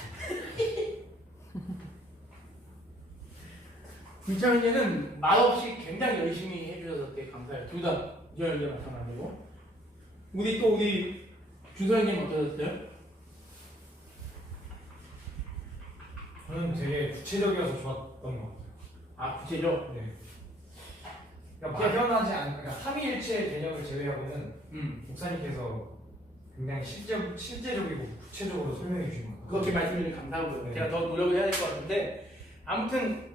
이창현님은 말없이 굉장히 열심히 해주셔서 되게 감사해요. 둘 다 이현이랑 마찬가지고. 우리 준서님 어떠셨어요? 저는 되게 구체적이어서 좋았던 것 같아요. 구체적? 네. 그러니까 막연하지 않은 그러니까 삼위일체 개념을 제외하고는 목사님께서 굉장히 실제적이고 구체적으로 설명해 주신 것 같아요. 그렇게 말씀드리면 감사하고요. 네. 제가 더 노력을 해야 될 것 같은데 아무튼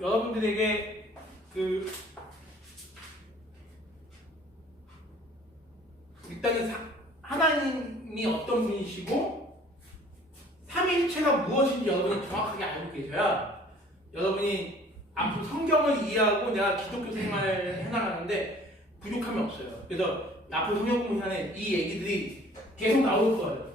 여러분들에게 일단은 하나님이 어떤 분이시고 삼위일체 실체가 무엇인지 여러분이 정확하게 알고 계셔야 여러분이 앞으로 성경을 이해하고 내가 기독교 생활을 해나가는데 부족함이 없어요. 그래서 앞으로 성경 공부 시간에 이 얘기들이 계속 나올 거예요.